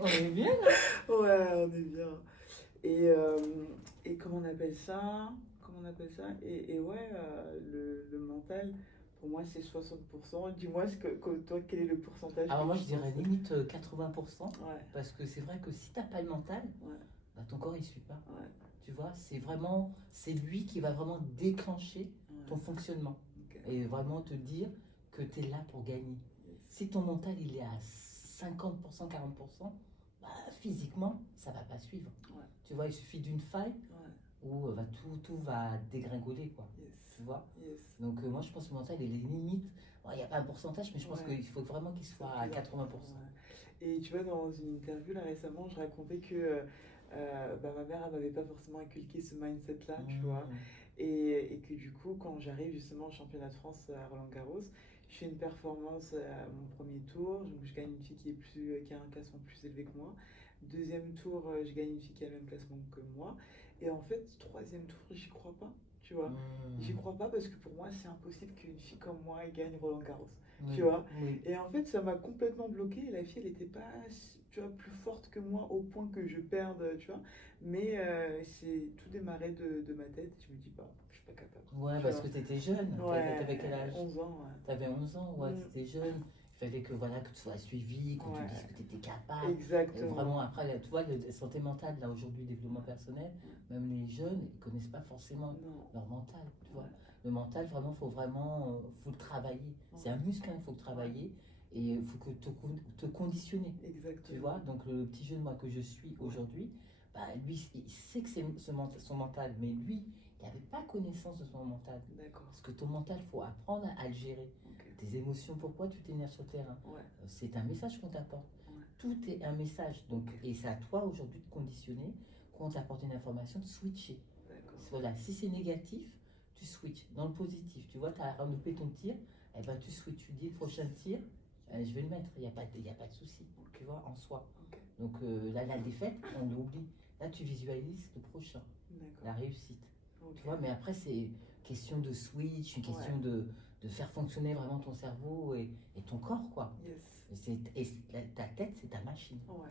On est bien. Ouais, on est bien. Et, comment on appelle ça? Comment on appelle ça? Et ouais, le mental, pour moi, c'est 60%. Dis-moi, toi, quel est le pourcentage Alors que moi, tu je dirais penses? limite 80%, Ouais, parce que c'est vrai que si t'as pas le mental, ouais, bah, ton corps il suit pas. ouais, Tu vois, c'est lui qui va vraiment déclencher ton ouais. fonctionnement Ok. et vraiment te dire que tu es là pour gagner. Yes. Si ton mental il est à 50%, 40%, bah, physiquement, ça va pas suivre. Ouais, Tu vois, il suffit d'une faille ouais. où tout va dégringoler, quoi. Yes. Tu vois. Yes. Donc moi, je pense que le mental, il est limite. Il n'y a pas un pourcentage, mais je pense Ouais. qu'il faut vraiment qu'il C'est soit à plus important, 80%. ouais. Et tu vois, dans une interview là récemment, je racontais que bah, ma mère, elle m'avait pas forcément inculqué ce mindset-là, tu vois. Mmh. Et que du coup, quand j'arrive justement au championnat de France à Roland-Garros, je fais une performance à mon premier tour, donc je gagne une fille qui a un classement plus élevé que moi. Deuxième tour, je gagne une fille qui a le même classement que moi. Et en fait, troisième tour, j'y crois pas, tu vois. J'y Mmh. crois pas parce que pour moi, c'est impossible qu'une fille comme moi elle gagne Roland-Garros, tu Oui, vois. oui. Et en fait, ça m'a complètement bloqué. Et la fille, elle était pas, tu vois, plus forte que moi au point que je perde, tu vois. Mais c'est tout démarré de ma tête. Je me dis, bah, je suis pas capable, Ouais, tu parce que vois. tu étais jeune. Ouais, T'avais quel âge? 11 ans, Tu avais 11 ans, ouais, ouais. tu étais jeune. Il fallait que, voilà, que tu sois suivi, qu'on te dise Ouais, que tu étais capable. Et vraiment, exactement. après, là, tu vois, la santé mentale, là, aujourd'hui, développement personnel, même les jeunes, ils connaissent pas forcément Non, leur mental, tu vois. ouais, Le mental, vraiment, faut le travailler. C'est un ouais, muscle, il faut le ouais, travailler. Et il faut que te conditionner, tu vois. exactement. Donc, le petit jeune, moi, que je suis Ouais, aujourd'hui, bah, lui, il sait que c'est son mental, mais lui, il n'avait pas connaissance de son mental. d'accord. Parce que ton mental, il faut apprendre à le gérer. Ok, Tes émotions, pourquoi tu t'énerves sur le terrain? ouais, C'est un message qu'on t'apporte. ouais, Tout est un message. Donc, ok, et c'est à toi aujourd'hui de conditionner, quand on t'apporte une information, de switcher. d'accord. Voilà, si c'est négatif, tu switches. Dans le positif, tu vois, tu as renoupé ton tir, et ben tu switches. Tu dis le prochain tir, je vais le mettre, il n'y a pas de souci, Ok, tu vois, en soi. ok, Donc là, la défaite, on l'oublie. Là, tu visualises le prochain, la d'accord. réussite. Tu Ok, vois, mais après, c'est question de switch, une ouais, question de faire fonctionner vraiment ton cerveau et ton corps, quoi. yes. Ta tête, c'est ta machine. Ouais,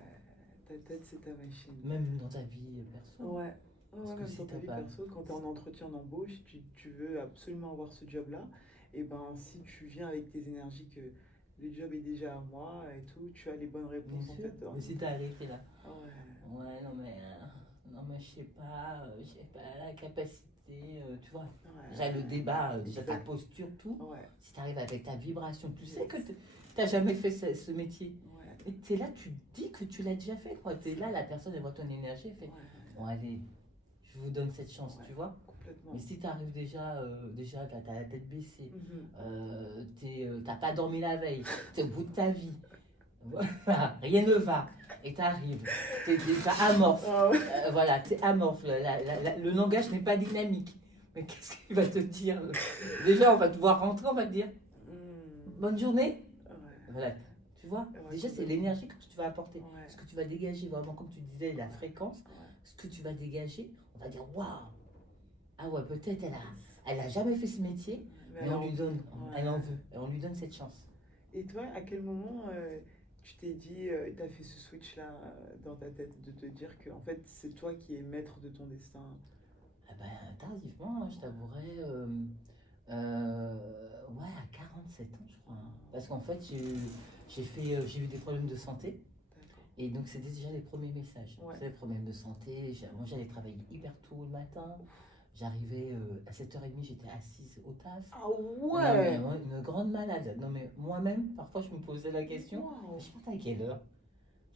ta tête, c'est ta machine. Même dans ta vie perso. Ouais. Ouais, Parce ouais, que même si dans ta t'as vie pas. perso, quand tu es en entretien d'embauche, tu veux absolument avoir ce job-là, et ben si tu viens avec tes énergies que le job est déjà à moi et tout, tu as les bonnes Bien réponses en sûr. fait. Mais si t'as arrêté là. Ah ouais, Ouais, non, mais je sais pas, la capacité, tu vois. Déjà le ouais, débat, déjà ta exact. posture, tout. Ouais, Si tu arrives avec ta vibration, tu sais yes, que t'as jamais fait ce métier. ouais, Et tu es là, tu dis que tu l'as déjà fait, quoi. Tu es là, la personne, elle voit ton énergie, elle fait, ouais, bon, allez, je vous donne cette chance, ouais, tu vois. Mais complètement. si tu arrives déjà t'as la tête baissée, Mhm. t'as pas dormi la veille, t'es au bout de ta vie, voilà, rien ne va, et t'arrives, t'es déjà amorphe, Ah ouais. voilà, t'es amorphe, le langage n'est pas dynamique. Mais qu'est-ce qu'il va te dire? Déjà, on va te voir rentrer, on va te dire, Hmm. bonne journée. Ouais, Voilà, tu vois, ouais, déjà c'est complètement. l'énergie que tu vas apporter. Ouais, Ce que tu vas dégager, vraiment, comme tu disais, la ouais, fréquence, ouais, ce que tu vas dégager, on va dire waouh, ah ouais, peut-être yes. elle a jamais fait ce métier, Mais mais elle on a lui envie. donne, elle en Ouais. veut, et on lui donne cette chance. Et toi, à quel moment tu t'es dit, tu as fait ce switch-là dans ta tête de te dire que en fait c'est toi qui es maître de ton destin? Ah ben, tardivement, hein, je t'avouerai, ouais, à 47 ans, je crois, hein. Parce qu'en fait, j'ai eu des problèmes de santé. D'accord. Et donc, c'était déjà les premiers messages. Ouais. C'est les problèmes de santé. Moi, j'allais travailler hyper tôt le matin. J'arrivais à 7h30, j'étais assise au taf. Ah Non, mais ouais! moi, une grande malade. Non, mais moi-même, parfois, je me posais la question, Waouh! je partais à quelle heure?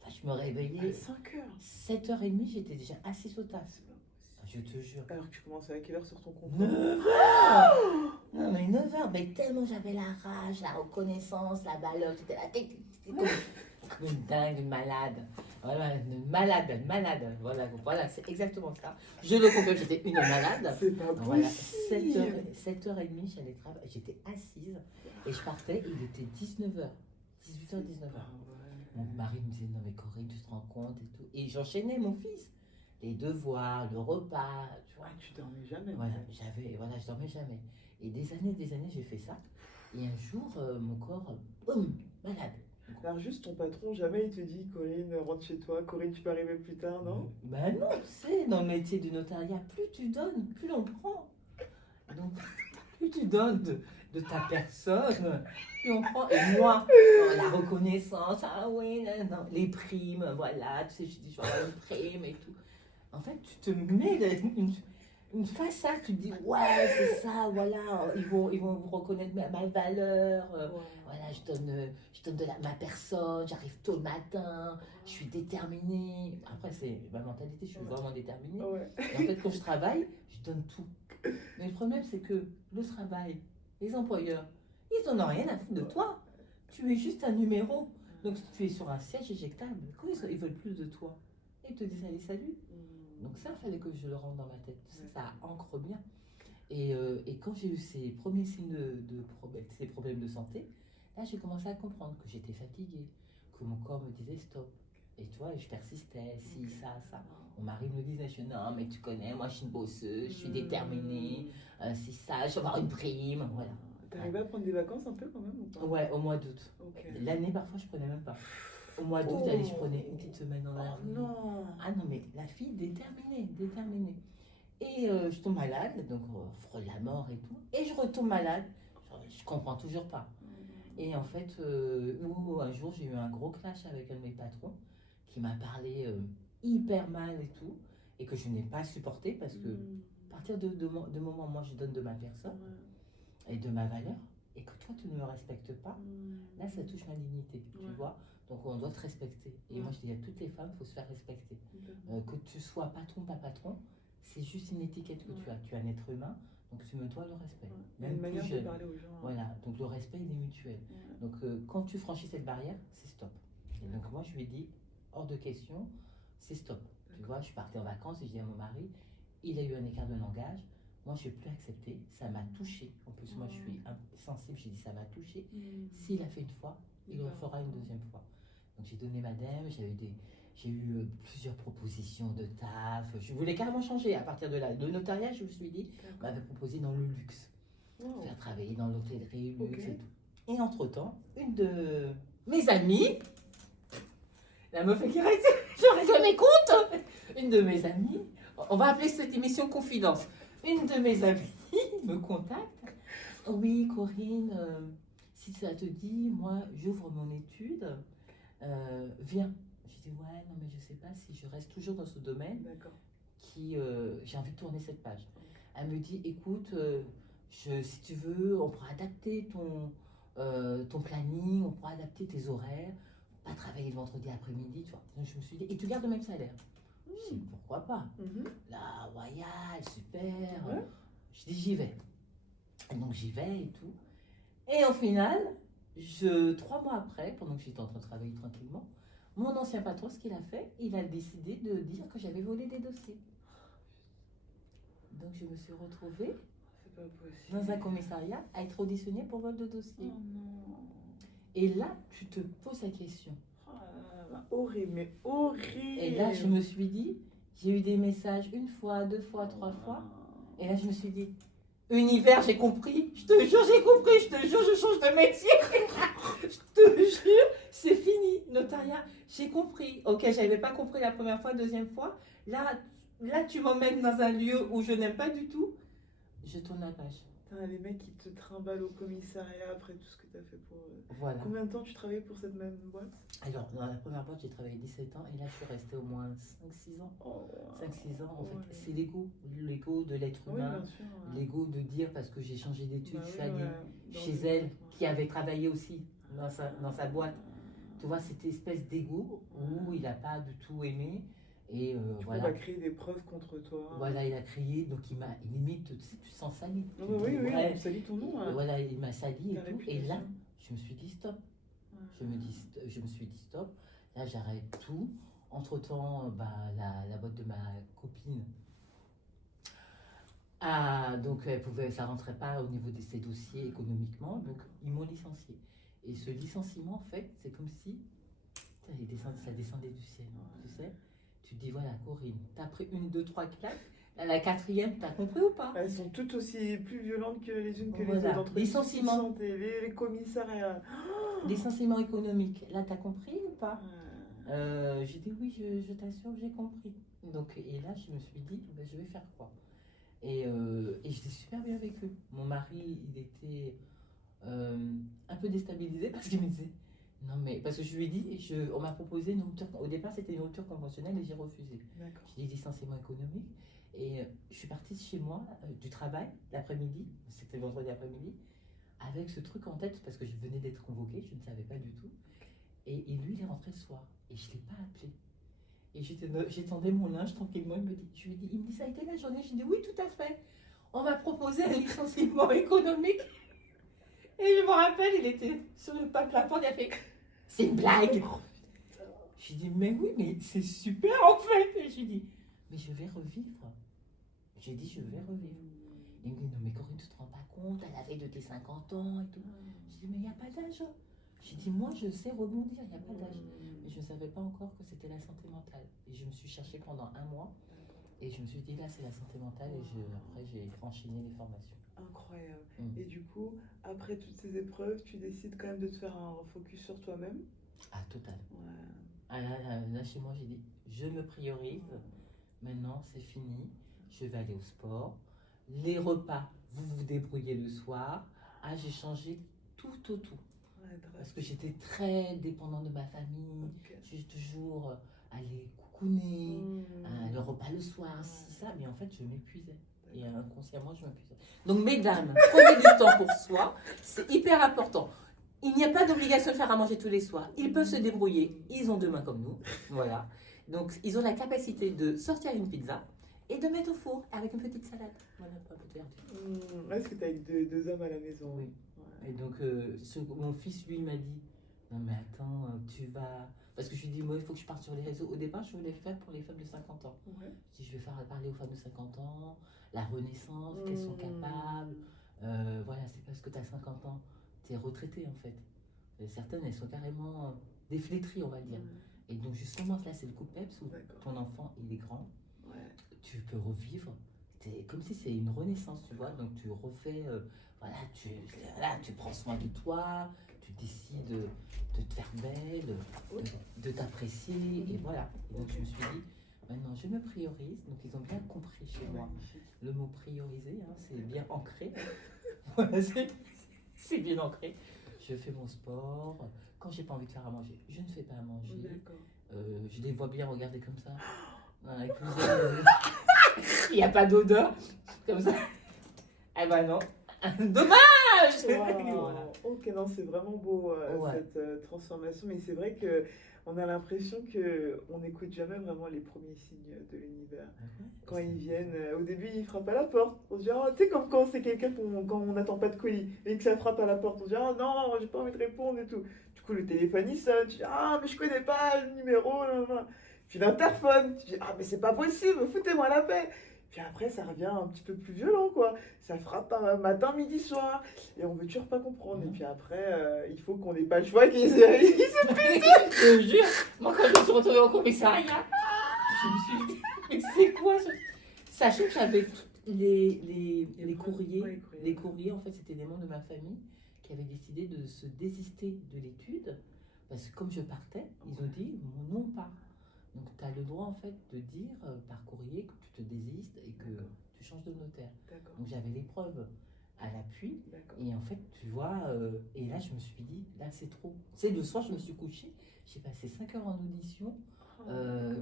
Enfin, je me À réveillais 5 heures! 7h30, j'étais déjà assise au taf. C'est pas Ah, je possible. te jure. Alors que tu commençais à quelle heure sur ton contrat? 9h! Non, mais 9h, mais tellement j'avais la rage, la reconnaissance, la valeur, j'étais là, comme une dingue, une malade. Voilà, une malade. Voilà, c'est exactement ça. Je le confirme, j'étais une malade. C'est pas Voilà, possible! 7h30, j'allais travailler, j'étais assise et je partais, il était 19h. 18h, C'est 19h. pas Mon vrai. mari me disait, non mais Corinne, tu te rends compte et tout. Et j'enchaînais mon fils. Les devoirs, le repas, tu vois. Ouais, tu dormais jamais en Voilà, fait. voilà, je dormais jamais. Et des années, j'ai fait ça. Et un jour, mon corps, boum, malade. Alors juste ton patron, jamais il te dit Corinne, rentre chez toi, Corinne, tu peux arriver plus tard, non? Ben non, tu sais, dans le métier du notariat, plus tu donnes, plus l'on prend. Donc, plus tu donnes de ta personne, plus on prend. Et moi, la reconnaissance, ah oui, non, non, les primes, voilà, tu sais, je dis, je vais avoir une prime et tout. En fait, tu te mets une façade, tu te dis, ouais, c'est ça, voilà, ils vont vous reconnaître ma valeur, voilà, je donne ma personne, j'arrive tôt le matin, je suis déterminée. Après, c'est ma mentalité, je suis vraiment déterminée. Ouais. Et en fait, quand je travaille, je donne tout. Mais le problème, c'est que le travail, les employeurs, ils n'en ont rien à foutre de toi. Tu es juste un numéro. Donc, tu es sur un siège éjectable. Quand ils veulent plus de toi, ils te disent allez, salut. Donc, ça, il fallait que je le rentre dans ma tête. Ça ancre bien. Et quand j'ai eu ces premiers signes ces problèmes de santé, là, j'ai commencé à comprendre que j'étais fatiguée, que mon corps me disait stop. Et tu vois, je persistais, si, ça. Mon mari me disait, non, mais tu connais, moi je suis une bosseuse, je suis déterminée, si ça, je vais avoir une prime, voilà. T'arrivais à prendre des vacances un peu quand même ou pas? Ouais, au mois d'août. Okay. L'année, parfois, je prenais même pas. Au mois d'août, allez, je prenais une petite semaine dans la rue. Non. Ah non, mais la fille déterminée. Et je tombe malade, donc on frôle la mort et tout. Et je retombe malade, je comprends toujours pas. Et en fait, un jour, j'ai eu un gros clash avec un de mes patrons qui m'a parlé hyper mal et tout, et que je n'ai pas supporté parce que à partir de moment où moi je donne de ma personne et de ma valeur, et que toi tu ne me respectes pas, là ça touche ma dignité, tu vois. Donc on doit te respecter. Et moi je dis à toutes les femmes, il faut se faire respecter. Que tu sois patron, pas patron, c'est juste une étiquette que tu as. Tu es un être humain, donc tu me dois le respect. Même une manière de parler aux gens. Voilà, donc le respect il est mutuel. Donc quand tu franchis cette barrière, c'est stop. Et donc moi je lui ai dit, hors de question, c'est stop. Tu vois, je suis partie en vacances et je dis à mon mari, il a eu un écart de langage, moi je ne vais plus accepter, ça m'a touché. En plus moi je suis sensible, j'ai dit ça m'a touché. S'il a fait une fois, il le fera une deuxième fois. Donc j'ai donné ma dème, j'ai eu plusieurs propositions de taf. Je voulais carrément changer à partir de là. Le notariat, je me suis dit, on m'avait proposé dans le luxe. Faire travailler dans l'hôtellerie, luxe et tout. Et entre-temps, une de mes amies, la meuf qui reste, je règle mes comptes, une de mes amies, on va appeler cette émission Confidence. Une de mes amies me contacte. Oui, Corinne, si ça te dit, moi, j'ouvre mon étude, viens. Je dis, ouais, non, mais je sais pas si je reste toujours dans ce domaine j'ai envie de tourner cette page. Elle me dit, écoute, si tu veux, on pourra adapter ton planning, on pourra adapter tes horaires, pas travailler le vendredi après-midi, tu vois. Donc je me suis dit, et tu gardes le même salaire. Je dis, pourquoi pas? La royale, super. Je dis, j'y vais. Et donc j'y vais et tout. Et au final, 3 mois après, pendant que j'étais en train de travailler tranquillement, mon ancien patron, ce qu'il a fait, il a décidé de dire que j'avais volé des dossiers. Donc je me suis retrouvée dans un commissariat à être auditionnée pour vol de dossier. Oh non. Et là, tu te poses la question. Horrible, mais horrible. Et là, je me suis dit, j'ai eu des messages 1 fois, 2 fois, 3 fois. Et là, je me suis dit, univers, j'ai compris. Je te jure, j'ai compris. Je te jure, je change de métier. Je te jure, c'est fini. Notariat, j'ai compris. Ok, j'avais pas compris la première fois, deuxième fois. Là, tu m'emmènes dans un lieu où je n'aime pas du tout. Je tourne la page. Les mecs qui te trimballent au commissariat après tout ce que tu as fait pour eux. Voilà. Combien de temps tu travaillais pour cette même boîte? Alors, dans la première boîte, j'ai travaillé 17 ans et là, je suis restée au moins 5-6 ans. 5-6 ans, en fait, c'est l'ego de l'être humain. L'ego de dire, parce que j'ai changé d'études, je suis allée chez elle, qui avait travaillé aussi dans sa boîte. Tu vois, cette espèce d'ego où il n'a pas du tout aimé. Et voilà. Il a créé des preuves contre toi. Voilà, il a crié, donc il m'a limite, tu sais, tu sens sali. Oui, on salit ton nom. Voilà, il m'a sali et tout. Et là, je me suis dit stop. Je me suis dit stop. Là, j'arrête tout. Entre-temps, la boîte de ma copine, donc ça rentrait pas au niveau de ses dossiers économiquement, donc ils m'ont licencié. Et ce licenciement, en fait, c'est comme si ça descendait du ciel, tu sais. Tu te dis, voilà, Corinne, t'as pris 1, 2, 3 claques, La quatrième, t'as compris ou pas? Elles sont toutes aussi plus violentes que les unes que les Voilà. autres. Entre Licenciement. les commissariats. Licenciement économique. Là, t'as compris ou pas? Ah. J'ai dit oui, je t'assure, j'ai compris. Donc, et là, je me suis dit, ben, je vais faire quoi? Et j'étais super bien vécu. Mon mari, il était un peu déstabilisé parce qu'il me disait, non mais, parce que je lui ai dit, on m'a proposé une rupture, au départ c'était une rupture conventionnelle et j'ai refusé. D'accord. J'ai dit licenciement économique et je suis partie de chez moi, du travail, l'après-midi, c'était vendredi après-midi, avec ce truc en tête parce que je venais d'être convoquée, je ne savais pas du tout. Et lui, il est rentré le soir et je ne l'ai pas appelé. Et j'étendais mon linge tranquillement. Il me dit, ça a été la journée. Je dis, oui, tout à fait. On m'a proposé un licenciement économique. Et je me rappelle, il était sur le pas de la porte, il a fait, c'est une blague. Je dis, mais oui, mais c'est super en fait. Et je lui dis, mais je vais revivre. J'ai dit, je vais revivre. Il me dit, non, mais Corinne, tu te rends pas compte, à la veille de tes 50 ans et tout. Je dis, mais il n'y a pas d'âge. J'ai dit, moi, je sais rebondir, il n'y a pas d'âge. Mais je ne savais pas encore que c'était la santé mentale. Et je me suis cherchée pendant un mois. Et je me suis dit, là, c'est la santé mentale. Et après, j'ai enchaîné les formations. Incroyable. Et du coup, après toutes ces épreuves, tu décides quand même de te faire un focus sur toi-même. Ah, total. Ouais. Ah, là, chez moi, j'ai dit, je me priorise. Maintenant, c'est fini. Je vais aller au sport. Les repas, vous vous débrouillez le soir. Ah, j'ai changé tout. Ouais, Parce que j'étais très dépendante de ma famille. Ok. J'ai toujours allé coucouner, le repas le soir, ça. Mais en fait, je m'épuisais. Et inconsciemment, je m'épuisais. Donc, mesdames, prenez du temps pour soi. C'est hyper important. Il n'y a pas d'obligation de faire à manger tous les soirs. Ils peuvent se débrouiller. Ils ont deux mains comme nous. Voilà. Donc, ils ont la capacité de sortir une pizza et de mettre au four avec une petite salade. Voilà, pas peut-être. Est-ce que tu as avec deux hommes à la maison? Oui. Ouais. Et donc, mon fils, lui, m'a dit, non mais attends, tu vas... Parce que je lui ai dit, moi, il faut que je parte sur les réseaux. Au départ, je voulais faire pour les femmes de 50 ans. Ouais. Je dis, je vais faire parler aux femmes de 50 ans, la renaissance, qu'elles sont capables. Voilà, c'est parce que tu as 50 ans, tu es retraitée en fait. Et certaines, elles sont carrément des flétries, on va dire. Et donc, justement, là, c'est le coup de peps où ton enfant, il est grand. Ouais. Tu peux revivre. C'est comme si c'est une renaissance, tu vois. Donc, tu refais... voilà, tu prends soin de toi, tu décides de te faire belle, de t'apprécier, et voilà. Et donc je me suis dit, maintenant je me priorise, donc ils ont bien compris chez moi. Le mot prioriser, hein, c'est bien ancré. Voilà, c'est bien ancré. Je fais mon sport, quand j'ai pas envie de faire à manger, je ne fais pas à manger. Je les vois bien regarder comme ça. Avec il n'y a pas d'odeur, comme ça. Eh ben non. Dommage. Wow. Voilà. Ok, non, c'est vraiment beau cette transformation, mais c'est vrai que on a l'impression que on n'écoute jamais vraiment les premiers signes de l'univers. Quand ils viennent, au début ils frappent à la porte. On se dit, oh, tu sais, comme quand c'est quelqu'un quand on n'attend pas de colis et que ça frappe à la porte, on se dit, oh non, j'ai pas envie de répondre et tout. Du coup, le téléphone il sonne, tu dis, ah, mais je connais pas le numéro, là, là. Puis l'interphone, tu dis, ah, mais c'est pas possible, foutez-moi la paix. Puis après, ça revient un petit peu plus violent, quoi. Ça frappe matin, midi, soir. Et on veut toujours pas comprendre. Et puis après, il faut qu'on n'ait pas le choix qu'ils se pètent. Je te jure, moi, quand je me suis retrouvée au commissariat, je me suis dit, mais c'est quoi ça? Sachant que j'avais les courriers. Les courriers, en fait, c'était des membres de ma famille qui avaient décidé de se désister de l'étude. Parce que comme je partais, ils ont dit, mon nom part. Donc, tu as le droit, en fait, de dire par courrier que tu te désistes et que tu changes de notaire. Donc, j'avais les preuves à l'appui. Et en fait, tu vois, et là, je me suis dit, là, c'est trop. Tu sais, le soir, je me suis couchée. J'ai passé 5 heures en audition.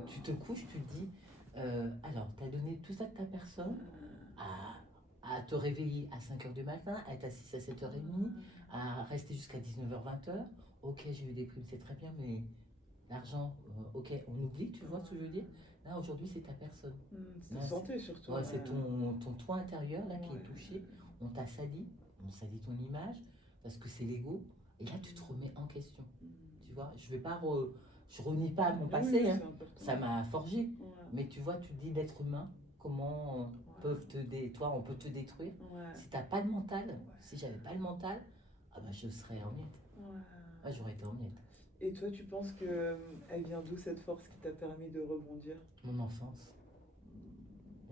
Tu te couches, tu te dis, alors, tu as donné tout ça de ta personne à te réveiller à 5 heures du matin, à être assis à 7h30, à rester jusqu'à 19h-20h. Ok, j'ai eu des primes, c'est très bien, mais... L'argent, ok, on oublie, tu vois ce que je veux dire? Là, aujourd'hui, c'est ta personne. C'est ta santé, surtout. Ouais, c'est ton toi intérieur, là, qui est touché. On t'a sali, on salit ton image, parce que c'est l'ego. Et là, tu te remets en question. Tu vois, je renie pas mon passé, hein. Ça m'a forgé. Mais tu vois, tu dis l'être humain, comment on peut te détruire. Si t'as pas de mental, si j'avais pas le mental, ah ben, je serais en miettes. Ouais, j'aurais été en miettes. Et toi, tu penses qu'elle vient d'où cette force qui t'a permis de rebondir? Mon enfance.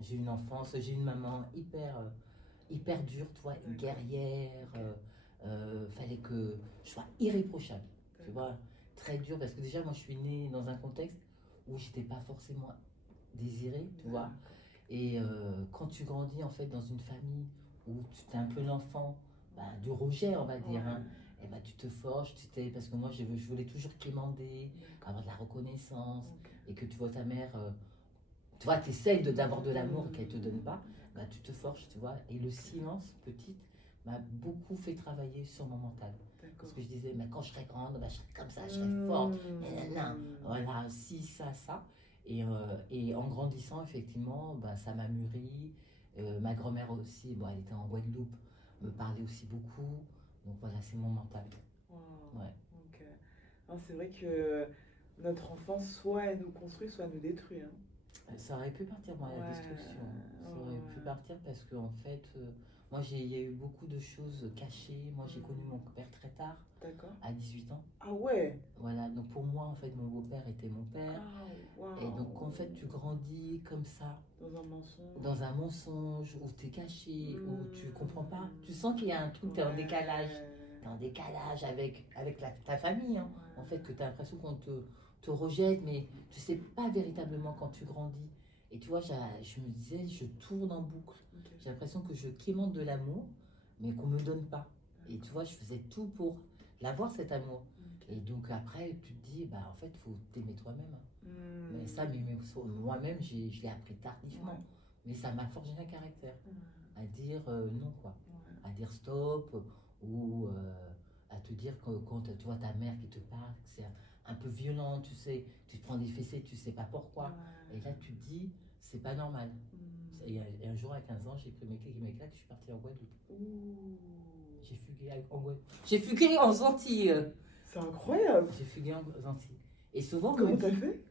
J'ai eu une enfance, j'ai eu une maman hyper dure, tu vois, une guerrière. Fallait que je sois irréprochable, tu vois, très dur parce que déjà moi je suis née dans un contexte où j'étais pas forcément désirée, tu vois. Et quand tu grandis en fait dans une famille où tu es un peu l'enfant bah, du rejet, on va dire, hein, et bah, tu te forges, parce que moi je voulais toujours quémander, avoir de la reconnaissance, et que tu vois ta mère, tu vois, tu essayes d'avoir de l'amour et qu'elle te donne pas, bah, tu te forges, tu vois. Et le silence, petite, m'a beaucoup fait travailler sur mon mental. Parce que je disais, mais quand je serai grande, bah, je serai comme ça, je serai forte, nanana. Voilà, si, ça. Et en grandissant, effectivement, bah, ça m'a mûri. Ma grand-mère aussi, bon, elle était en Guadeloupe, me parlait aussi beaucoup. Donc voilà, c'est mon mental. Wow. Ouais. Ok. Non, c'est vrai que notre enfance, soit elle nous construit, soit elle nous détruit. Hein. Ça aurait pu partir, moi, la Ouais. destruction. Ça aurait pu Ouais. partir parce qu'en fait, moi, il y a eu beaucoup de choses cachées. Moi, j'ai connu mon père très tard, D'accord. à 18 ans. Ah ouais. Voilà, donc pour moi, en fait, mon beau-père était mon père. Ah, wow. Et donc, en fait, tu grandis comme ça, Dans un mensonge. dans un mensonge, où tu es caché, où tu comprends pas. Tu sens qu'il y a un truc, tu es en décalage. Tu es en décalage avec ta famille, hein. En fait, que tu as l'impression qu'on te rejette, mais tu sais pas véritablement quand tu grandis. Et tu vois, je me disais, je tourne en boucle. Ok. J'ai l'impression que je quémande de l'amour, mais qu'on me donne pas. Et tu vois, je faisais tout pour l'avoir, cet amour. Ok. Et donc après, tu te dis, bah en fait, faut t'aimer toi-même, hein. Mais ça, moi-même, je l'ai appris tardivement. Ouais. Mais ça m'a forgé un caractère. À dire non, quoi. Ouais. À dire stop, ou à te dire que quand tu vois ta mère qui te parle, que c'est un peu violent, tu sais, tu te prends des fessées, tu sais pas pourquoi. Ouais. Et là, tu te dis, c'est pas normal. Et un jour, à 15 ans, j'ai pris mes clés et mes claques, je suis partie en Guadeloupe. Ouh. J'ai fugué en Guadeloupe. J'ai fugué en Antilles. C'est incroyable. J'ai fugué en Antilles. Et souvent, Comment t'as fait?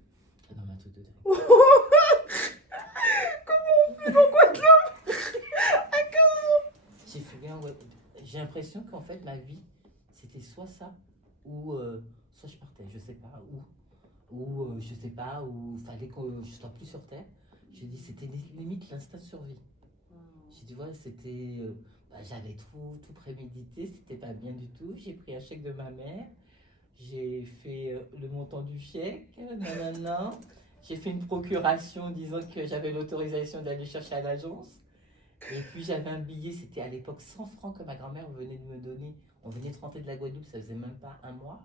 Non, mais un truc de dingue. Comment on fait dans Guadeloupe? J'ai fugué en Guadeloupe. J'ai l'impression qu'en fait, ma vie, c'était soit ça, ou soit je partais, je sais pas, ou je sais pas, ou fallait que je sois plus sur Terre. J'ai dit, c'était limite l'instinct de survie. J'ai dit, ouais, c'était. J'avais tout prémédité, c'était pas bien du tout. J'ai pris un chèque de ma mère, j'ai fait le montant du chèque, nanana. J'ai fait une procuration disant que j'avais l'autorisation d'aller chercher à l'agence. Et puis j'avais un billet, c'était à l'époque 100 francs que ma grand-mère venait de me donner. On venait de rentrer de la Guadeloupe, ça faisait même pas un mois.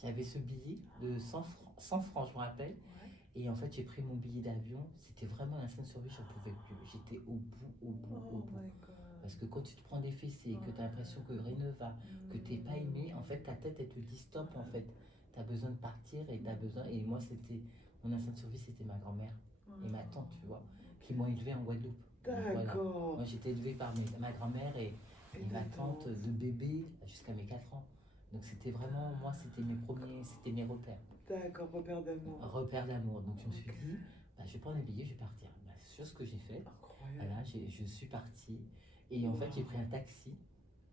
J'avais ce billet de 100 francs, je me rappelle. Et en fait, j'ai pris mon billet d'avion. C'était vraiment l'instinct de survie, je ne pouvais plus. J'étais au bout. Parce que quand tu te prends des fessées, que tu as l'impression que rien ne va, que tu n'es pas aimé, en fait, ta tête, elle te dit stop, en fait. Tu as besoin de partir et tu as besoin. Et moi, mon instinct de survie, c'était ma grand-mère et ma tante, tu vois, qui m'ont élevé en Guadeloupe. D'accord. Voilà. Moi, j'étais élevée par ma grand-mère et ma tante de bébé jusqu'à mes 4 ans. Donc, c'était vraiment, moi, c'était mes repères. D'accord, repère d'amour. Repères d'amour. Donc, je me suis dit, bah, je vais prendre un billet, je vais partir. Bah, c'est chose que j'ai fait. Incroyable. Voilà, je suis partie. Et en fait, j'ai pris un taxi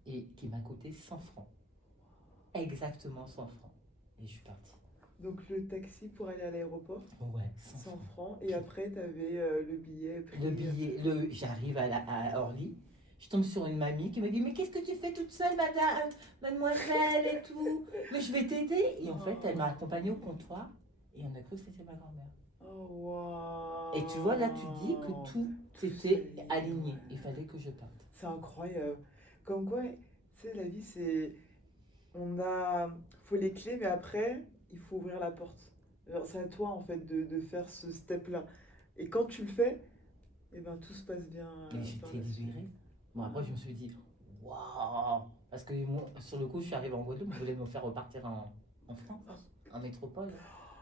et qui m'a coûté 100 francs. Exactement 100 francs. Et je suis partie. Donc le taxi pour aller à l'aéroport, Ouais, 100 francs. Et après, tu avais le billet pris. J'arrive à Orly. Je tombe sur une mamie qui me dit, mais qu'est-ce que tu fais toute seule, mademoiselle et tout? Mais je vais t'aider. Et en fait, elle m'a accompagnée au comptoir et on a cru que c'était ma grand-mère. Oh, wow. Et tu vois, là, tu dis que tout était aligné. Il fallait que je parte. C'est incroyable. Comme quoi, tu sais, la vie, c'est... Faut les clés, mais après, il faut ouvrir la porte. Alors, c'est à toi, en fait, de faire ce step-là. Et quand tu le fais, eh ben, tout se passe bien. Et j'étais libérée. Bon, après, je me suis dit, waouh! Parce que sur le coup, je suis arrivée en Guadeloupe, je voulais me faire repartir en France, en métropole.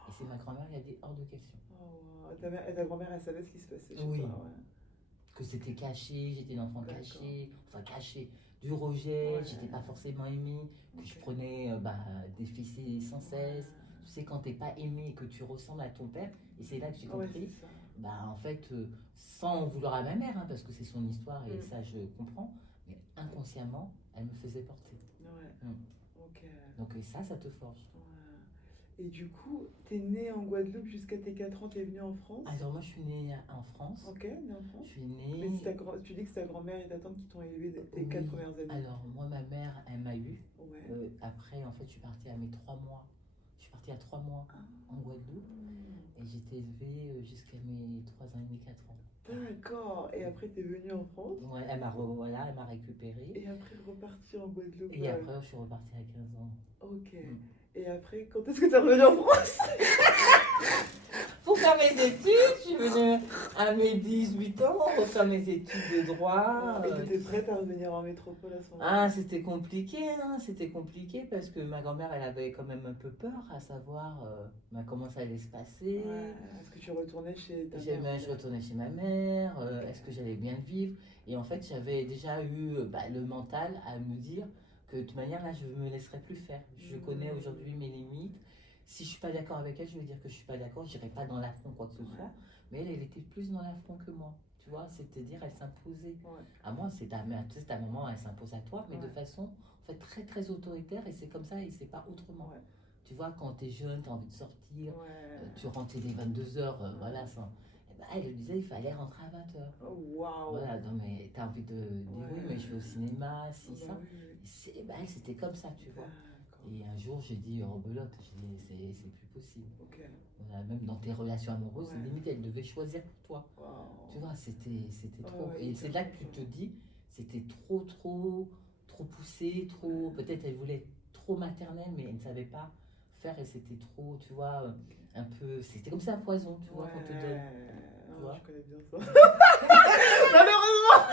Et c'est ma grand-mère qui a dit hors de question. Oh, ta grand-mère, elle savait ce qui se passait chez Oui. toi, ouais. Que c'était caché, j'étais une enfant D'accord. cachée, enfin cachée, du rejet, Ouais. j'étais pas forcément aimée, que je prenais des fessées sans cesse. Tu sais, quand t'es pas aimé et que tu ressembles à ton père, et c'est là que j'ai compris, c'est ça. bah en fait, sans en vouloir à ma mère, hein, parce que c'est son histoire et ça je comprends, mais inconsciemment, elle me faisait porter. Ouais. Ok. Donc ça te forge. Ouais. Et du coup, t'es né en Guadeloupe jusqu'à tes 4 ans, t'es venu en France? Alors moi je suis née en France. Ok, né en Je France. suis Mais née. tu dis que c'est ta grand-mère et ta tante qui t'ont élevé tes 4 Oui. premières années. Alors moi ma mère elle m'a eu. Ouais. Après en fait je suis partie à mes 3 mois. Je suis partie à 3 mois Ah. en Guadeloupe et j'étais élevée jusqu'à mes 3 ans et demi, 4 ans. D'accord. Et après, t'es venu en France. Ouais, voilà, elle m'a récupérée. Et après, reparti en Guadeloupe. Et après je suis repartie à 15 ans. Ok. Mm. Et après, quand est-ce que t'es revenu en France? Pour faire mes études, je suis venue à mes 18 ans pour faire mes études de droit. Et t'étais prête à revenir en métropole à ce moment-là? Ah, c'était compliqué, hein, c'était compliqué parce que ma grand-mère, elle avait quand même un peu peur à savoir comment ça allait se passer. Ouais. Est-ce que tu retournais chez ta mère? Je retournais chez ma mère, est-ce que j'allais bien vivre? Et en fait, j'avais déjà eu le mental à me dire que de toute manière, là, je ne me laisserai plus faire. Je connais aujourd'hui mes limites. Si je suis pas d'accord avec elle, je vais dire que je suis pas d'accord, je n'irai pas dans l'affront quoi que ce soit. Mais elle était plus dans l'affront que moi. Tu vois, c'est-à-dire, elle s'imposait. Ouais. À moi, c'est ta maman, elle s'impose à toi, mais de façon en fait, très très autoritaire, et c'est comme ça, et c'est pas autrement. Ouais. Tu vois, quand tu es jeune, tu as envie de sortir, Ouais. tu rentres dès 22h, voilà, sans. Eh ben, elle disait il fallait rentrer à 20h. Oh, waouh. Voilà, non, mais tu as envie de dire oui, mais je vais au cinéma, si, Bah ça. oui. Elle, c'était comme ça, tu vois. D'accord. Et un jour, j'ai dit rebelote, j'ai dit c'est plus possible. Ok. Voilà, même dans tes relations amoureuses, Ouais. limite, elle devait choisir pour toi. Wow. Tu vois, c'était trop. Ouais, Et c'est là que tu te dis, c'était trop poussé, trop. Peut-être elle voulait être trop maternelle, mais elle ne savait pas faire, et c'était trop, tu vois, un peu. C'était comme ça un poison, tu vois, qu'on te donne. Tu vois, je connais bien ça. Malheureusement.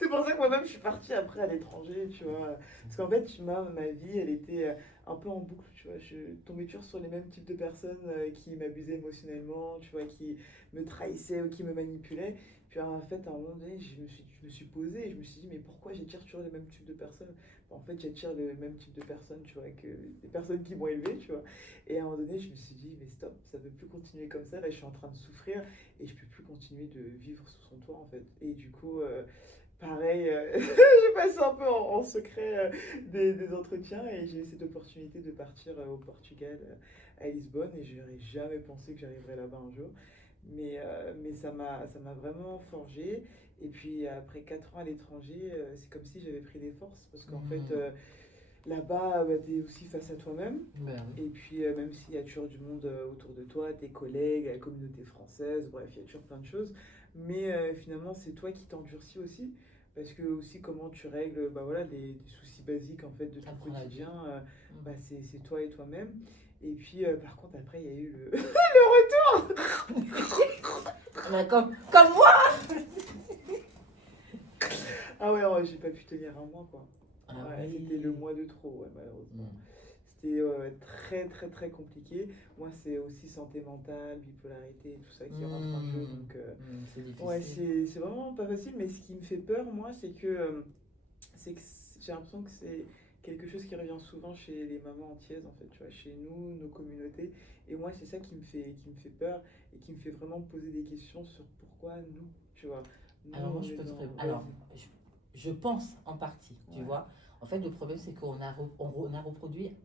C'est pour ça que moi-même je suis partie après à l'étranger, tu vois. Parce qu'en fait, ma vie, elle était un peu en boucle, tu vois. Je tombais toujours sur les mêmes types de personnes qui m'abusaient émotionnellement, tu vois, qui me trahissaient ou qui me manipulaient. Puis en fait, à un moment donné, je me suis posée et je me suis dit, mais pourquoi j'attire toujours les mêmes types de personnes? En fait, j'attire le même type de personnes, tu vois, que des personnes qui m'ont élevée, tu vois. Et à un moment donné, je me suis dit, mais stop, ça ne peut plus continuer comme ça. Là, je suis en train de souffrir et je ne peux plus continuer de vivre sous son toit, en fait. Et du coup, pareil, j'ai passé un peu en secret des entretiens et j'ai eu cette opportunité de partir au Portugal, à Lisbonne, et je n'aurais jamais pensé que j'arriverais là-bas un jour. Mais ça m'a vraiment forgé. Et puis après 4 ans à l'étranger, c'est comme si j'avais pris des forces parce qu'en fait, là-bas, tu es aussi face à toi-même. Ben oui. Et puis même s'il y a toujours du monde autour de toi, tes collègues, la communauté française, bref, il y a toujours plein de choses. Mais finalement, c'est toi qui t'endurcis aussi. Parce que aussi comment tu règles voilà, des soucis basiques en fait de ton quotidien, c'est toi et toi-même. Et puis par contre après il y a eu le retour. Comme moi. Ah ouais, j'ai pas pu tenir un mois quoi. Oui. C'était le mois de trop, malheureusement. C'était très très très compliqué. Moi c'est aussi santé mentale, bipolarité et tout ça qui rentre en jeu. Donc c'est difficile. ouais, c'est vraiment pas facile. Mais ce qui me fait peur moi c'est que j'ai l'impression que c'est quelque chose qui revient souvent chez les mamans antillaises en fait, tu vois, chez nous, nos communautés. Et moi c'est ça qui me fait peur et qui me fait vraiment poser des questions sur pourquoi nous, tu vois. Nous, Alors moi je peux te répondre. Alors je pense en partie, tu vois. En fait le problème c'est qu'on a, on a reproduit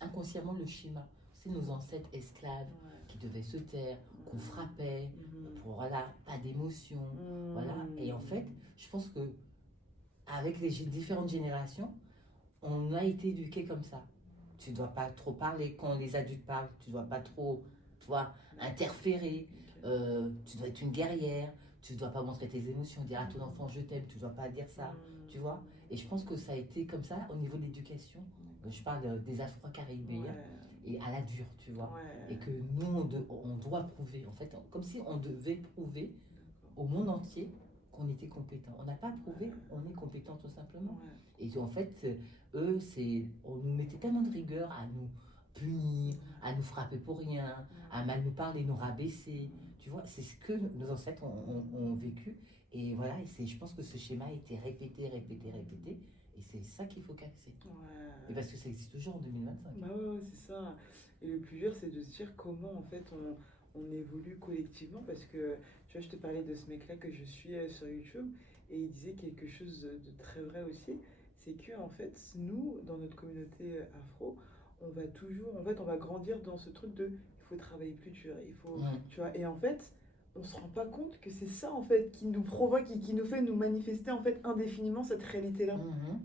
inconsciemment le schéma. C'est nos ancêtres esclaves qui devaient se taire, qu'on frappait, pour voilà, pas d'émotion, voilà. Et en fait je pense que avec les différentes générations, on a été éduqués comme ça. Tu ne dois pas trop parler quand les adultes parlent, tu ne dois pas trop, tu vois, interférer, tu dois être une guerrière, tu ne dois pas montrer tes émotions, dire à ton enfant je t'aime, tu ne dois pas dire ça, tu vois. Et je pense que ça a été comme ça au niveau de l'éducation. Je parle des Afro-Caribéens et à la dure, tu vois. Et que nous, on doit prouver, en fait, comme si on devait prouver au monde entier qu'on était compétent. On n'a pas prouvé, on est compétent tout simplement. Et en fait, eux, on nous mettait tellement de rigueur à nous punir, à nous frapper pour rien, à mal nous parler, nous rabaisser. Tu vois, c'est ce que nos ancêtres ont vécu. Et voilà, je pense que ce schéma a été répété. Et c'est ça qu'il faut casser. Et parce que ça existe toujours en 2025. Bah ouais, c'est ça. Et le plus dur, c'est de se dire comment en fait on évolue collectivement. Parce que tu vois, je te parlais de ce mec-là que je suis sur YouTube et il disait quelque chose de très vrai aussi. c'est que en fait, nous, dans notre communauté afro, on va toujours, en fait, on va grandir dans ce truc de il faut travailler plus dur, il faut, tu vois, et en fait, on se rend pas compte que c'est ça en fait qui nous provoque et qui nous fait nous manifester en fait indéfiniment cette réalité-là.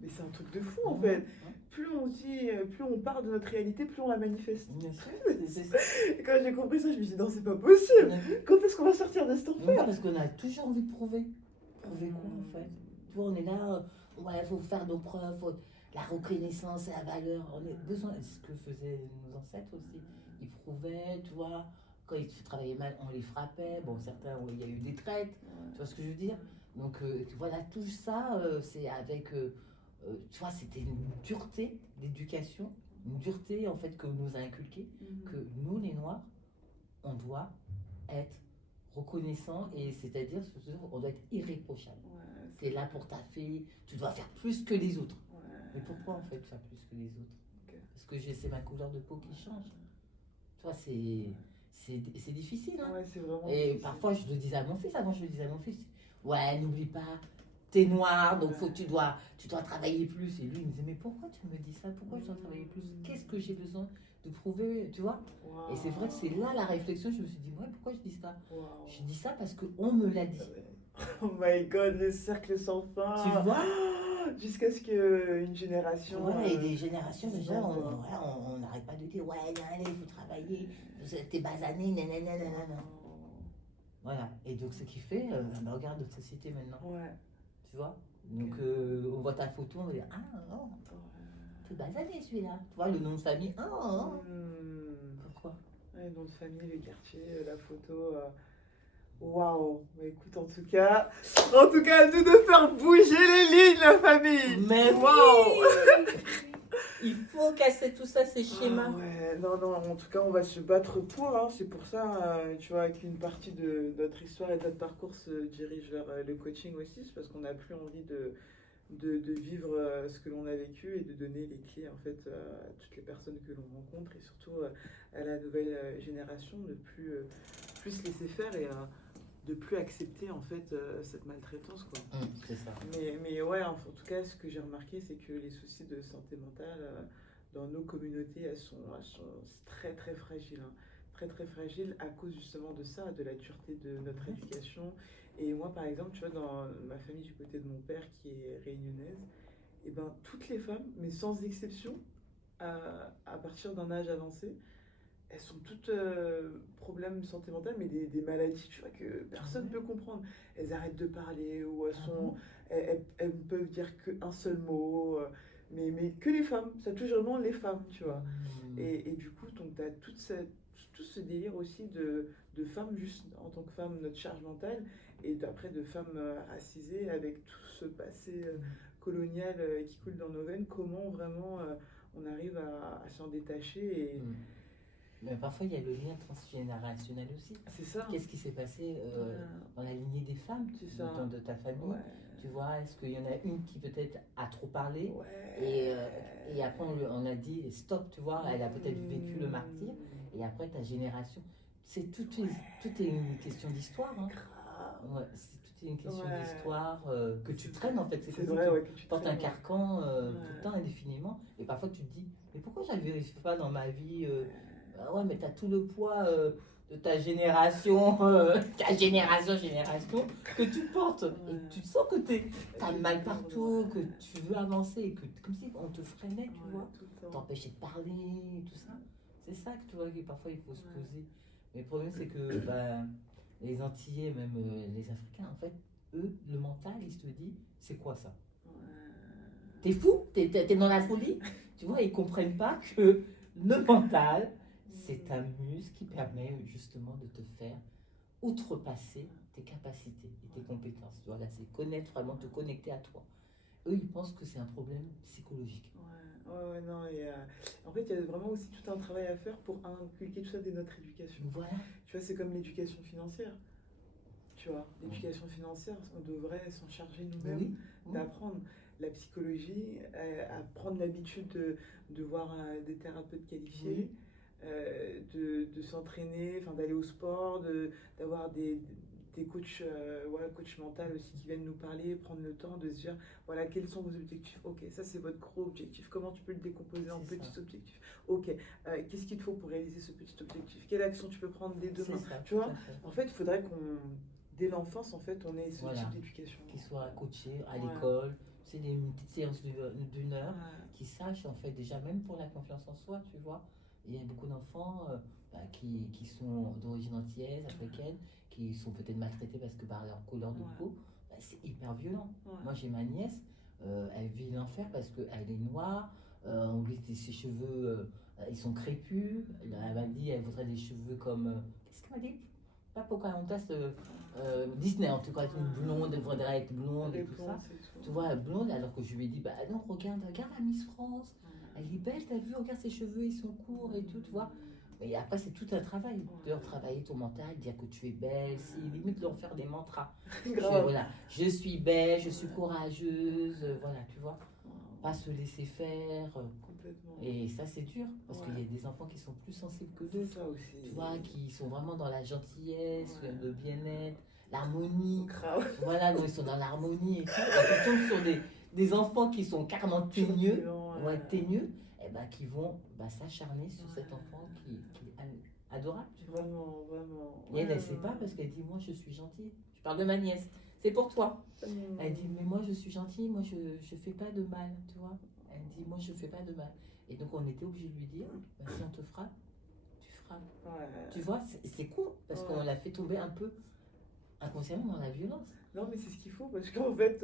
Mais c'est un truc de fou en fait. Plus on dit, plus on parle de notre réalité, plus on la manifeste. Bien sûr, c'est ça. Et quand j'ai compris ça, je me suis dit non, c'est pas possible. Quand est-ce qu'on va sortir de cet enfer? Non, parce qu'on a toujours envie de prouver. Prouver quoi en fait? Tu vois, on est là, ouais, il faut faire nos preuves, la reconnaissance et la valeur. On a besoin, c'est ce que faisaient nos ancêtres aussi. Ils prouvaient, tu vois, quand ils travaillaient mal, on les frappait. Bon, certains, il y a eu des traites, tu vois ce que je veux dire? Donc voilà, tout ça, c'est avec, tu vois, c'était une dureté d'éducation, une dureté en fait que nous a inculqué, que nous, les Noirs, on doit être reconnaissant et c'est-à-dire on doit être irréprochable. Tu es là pour ta fille, tu dois faire plus que les autres. Mais pourquoi en fait faire plus que les autres? Parce que c'est ma couleur de peau qui change. Tu vois, c'est difficile. Hein? Ouais, c'est vraiment et difficile. Parfois je le disais à mon fils, avant je le disais à mon fils, ouais, n'oublie pas, t'es noir, donc faut que tu dois travailler plus. Et lui il me disait, mais pourquoi tu me dis ça? Pourquoi je dois travailler plus? Qu'est-ce que j'ai besoin de prouver, tu vois? Et c'est vrai que c'est là la réflexion, je me suis dit, ouais, pourquoi je dis ça? Je dis ça parce qu'on me l'a dit. Oh my god, le cercle sans fin. Tu vois? Jusqu'à ce qu'une génération. Voilà, et des générations déjà, on n'arrête pas de dire, ouais, allez, il faut travailler, t'es basané, nanana, nanana. Voilà, et donc ce qui fait, regarde notre société maintenant. Ouais. Tu vois? Donc on voit ta photo, on va dire, ah non, t'es basané celui-là. Tu vois, le nom de famille, pourquoi? Le nom de famille, le quartier, la photo. Waouh! Mais écoute, en tout cas, à nous de faire bouger les lignes, la famille! Mais waouh! Il faut casser tout ça, ces schémas. Ouais, non, en tout cas, on va se battre pour. Hein. C'est pour ça, tu vois, qu'une partie de notre histoire et de notre parcours se dirige vers le coaching aussi. C'est parce qu'on n'a plus envie de vivre ce que l'on a vécu et de donner les clés, en fait, à toutes les personnes que l'on rencontre et surtout à la nouvelle génération de plus se laisser faire et de plus accepter, en fait, cette maltraitance, quoi. C'est ça. Mais ouais, en tout cas, ce que j'ai remarqué, c'est que les soucis de santé mentale dans nos communautés, elles sont très très fragiles. Hein. Très très fragiles à cause justement de ça, de la dureté de notre éducation. Et moi, par exemple, tu vois, dans ma famille du côté de mon père, qui est réunionnaise, et ben, toutes les femmes, mais sans exception, à partir d'un âge avancé, elles sont toutes problèmes de santé mentale, mais des maladies, tu vois, que personne ne peut comprendre. Elles arrêtent de parler ou elles ne peuvent dire qu'un seul mot, mais que les femmes, ça touche vraiment les femmes, tu vois. Et du coup, tu as tout ce délire aussi de femmes, juste en tant que femme, notre charge mentale, et après de femmes racisées avec tout ce passé colonial qui coule dans nos veines, comment vraiment on arrive à s'en détacher et... Mais parfois, il y a le lien transgénérationnel aussi. C'est ça. Qu'est-ce qui s'est passé dans la lignée des femmes de ta famille? Tu vois, est-ce qu'il y en a une qui peut-être a trop parlé et après on a dit stop, tu vois, elle a peut-être vécu le martyr et après ta génération. Tout est une question d'histoire. Hein. Ouais, tout est une question d'histoire que tu traînes en fait. C'est vrai, que tu portes un carcan tout le temps indéfiniment et parfois tu te dis, mais pourquoi je ne vérifie pas dans ma vie ouais, mais tu as tout le poids de ta génération, génération, que tu portes. Et tu sens que tu as mal partout, que tu veux avancer, comme si on te freinait, tu vois, t'empêchait de parler, tout ça. C'est ça que tu vois, que parfois il faut se poser. Mais le problème, c'est que les Antillais, même les Africains, en fait, eux, le mental, ils se disent, c'est quoi ça? T'es fou? T'es dans la folie? Tu vois, ils comprennent pas que le mental, c'est un muscle qui permet justement de te faire outrepasser tes capacités et tes compétences. Voilà, c'est connaître, vraiment te connecter à toi. Eux, ils pensent que c'est un problème psychologique. Ouais, non. Et, en fait, il y a vraiment aussi tout un travail à faire pour inculquer tout ça dès notre éducation. Voilà. Tu vois, c'est comme l'éducation financière. Tu vois, l'éducation financière, on devrait s'en charger nous-mêmes, d'apprendre la psychologie, à prendre l'habitude de voir des thérapeutes qualifiés. De s'entraîner, d'aller au sport, d'avoir des des coachs, voilà, coach mental aussi qui viennent nous parler, prendre le temps de se dire, voilà, quels sont vos objectifs? Ok, ça c'est votre gros objectif. Comment tu peux le décomposer en C'est petits ça. objectifs? Ok, qu'est-ce qu'il te faut pour réaliser ce petit objectif? Quelle action tu peux prendre dès C'est demain? ça, Tu tout vois, à fait. en fait, il faudrait qu'on, dès l'enfance, en fait, on ait ce Voilà. type d'éducation. Qu'ils soient coachés à Ouais. l'école, c'est une petite séance d'une heure, Ouais. qui sachent en fait déjà même pour la confiance en soi, tu vois. Il y a beaucoup d'enfants qui sont d'origine antillaise, africaine, qui sont peut-être maltraités parce que par leur couleur de Ouais. peau, c'est hyper violent. Ouais. Moi j'ai ma nièce, elle vit l'enfer parce qu'elle est noire, on lui dit ses cheveux, ils sont crépus. Elle m'a dit elle voudrait des cheveux comme... qu'est-ce qu'elle m'a dit? Pas Pocahontas, Disney en tout cas, une blonde, elle voudrait être blonde et tout ça. Réponse et tout. Tu vois, blonde, alors que je lui ai dit, bah non, regarde la Miss France, Ouais. elle est belle, t'as vu, regarde ses cheveux, ils sont courts et tout, tu vois. Et après, c'est tout un travail de travailler ton mental, dire que tu es belle, si limite de leur faire des mantras. Grave. Voilà, je suis belle, je suis courageuse, voilà, tu vois. Pas se laisser faire. Complètement. Et ça, c'est dur, parce qu'il y a des enfants qui sont plus sensibles que d'autres. Ça aussi. Tu vois, qui sont vraiment dans la gentillesse, Ouais. le bien-être, l'harmonie. Grave. Voilà, donc ils sont dans l'harmonie et tout. Et tu tombes sur des enfants qui sont carrément teigneux, ouais, teigneux, et ben, qui vont s'acharner sur cet enfant qui est adorable, tu vois. Vraiment, vraiment. Et elle ne sait pas parce qu'elle dit, moi je suis gentille. Je parle de ma nièce, c'est pour toi. Elle dit, mais moi je suis gentille, moi je fais pas de mal, tu vois. Elle dit, moi je fais pas de mal. Et donc on était obligé de lui dire, bah, si on te frappe, tu frappes. Ouais. Tu vois, c'est con parce qu'on l'a fait tomber un peu inconsciemment dans la violence. Non, mais c'est ce qu'il faut parce qu'en fait,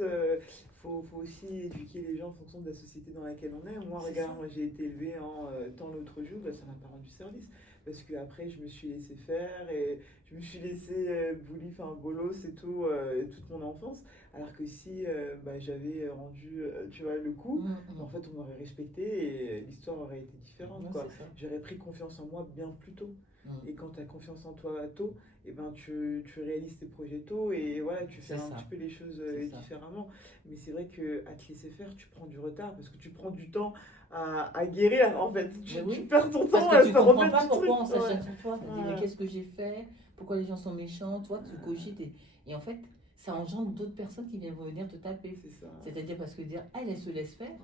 faut aussi éduquer les gens en fonction de la société dans laquelle on est. Moi, C'est regarde, ça. moi j'ai été élevée en tant l'autre jour, bah, ça m'a pas rendu service. Parce qu'après, je me suis laissé faire et je me suis laissé bully, enfin bolos et tout, toute mon enfance. Alors que si bah, j'avais rendu, tu vois, le coup, en fait, on m'aurait respecté et l'histoire aurait été différente, Non, quoi. c'est ça. J'aurais pris confiance en moi bien plus tôt. Mm. Et quand tu as confiance en toi tôt, et ben tu réalises tes projets tôt et voilà, tu fais C'est un ça. petit peu les choses C'est ça. différemment. Mais c'est vrai qu'à te laisser faire, tu prends du retard parce que tu prends du temps à guérir en fait. Mais oui. Tu perds ton temps Parce à que tu te comprends remettre pas du pourquoi truc. on s'acharne sur toi. Tu te dis, Ouais. mais qu'est-ce que j'ai fait? Pourquoi les gens sont méchants? Tu vois, tu cogites. Et en fait, ça engendre d'autres personnes qui viennent venir te taper. C'est ça. C'est-à-dire parce que dire, elle se laisse faire. Ouais.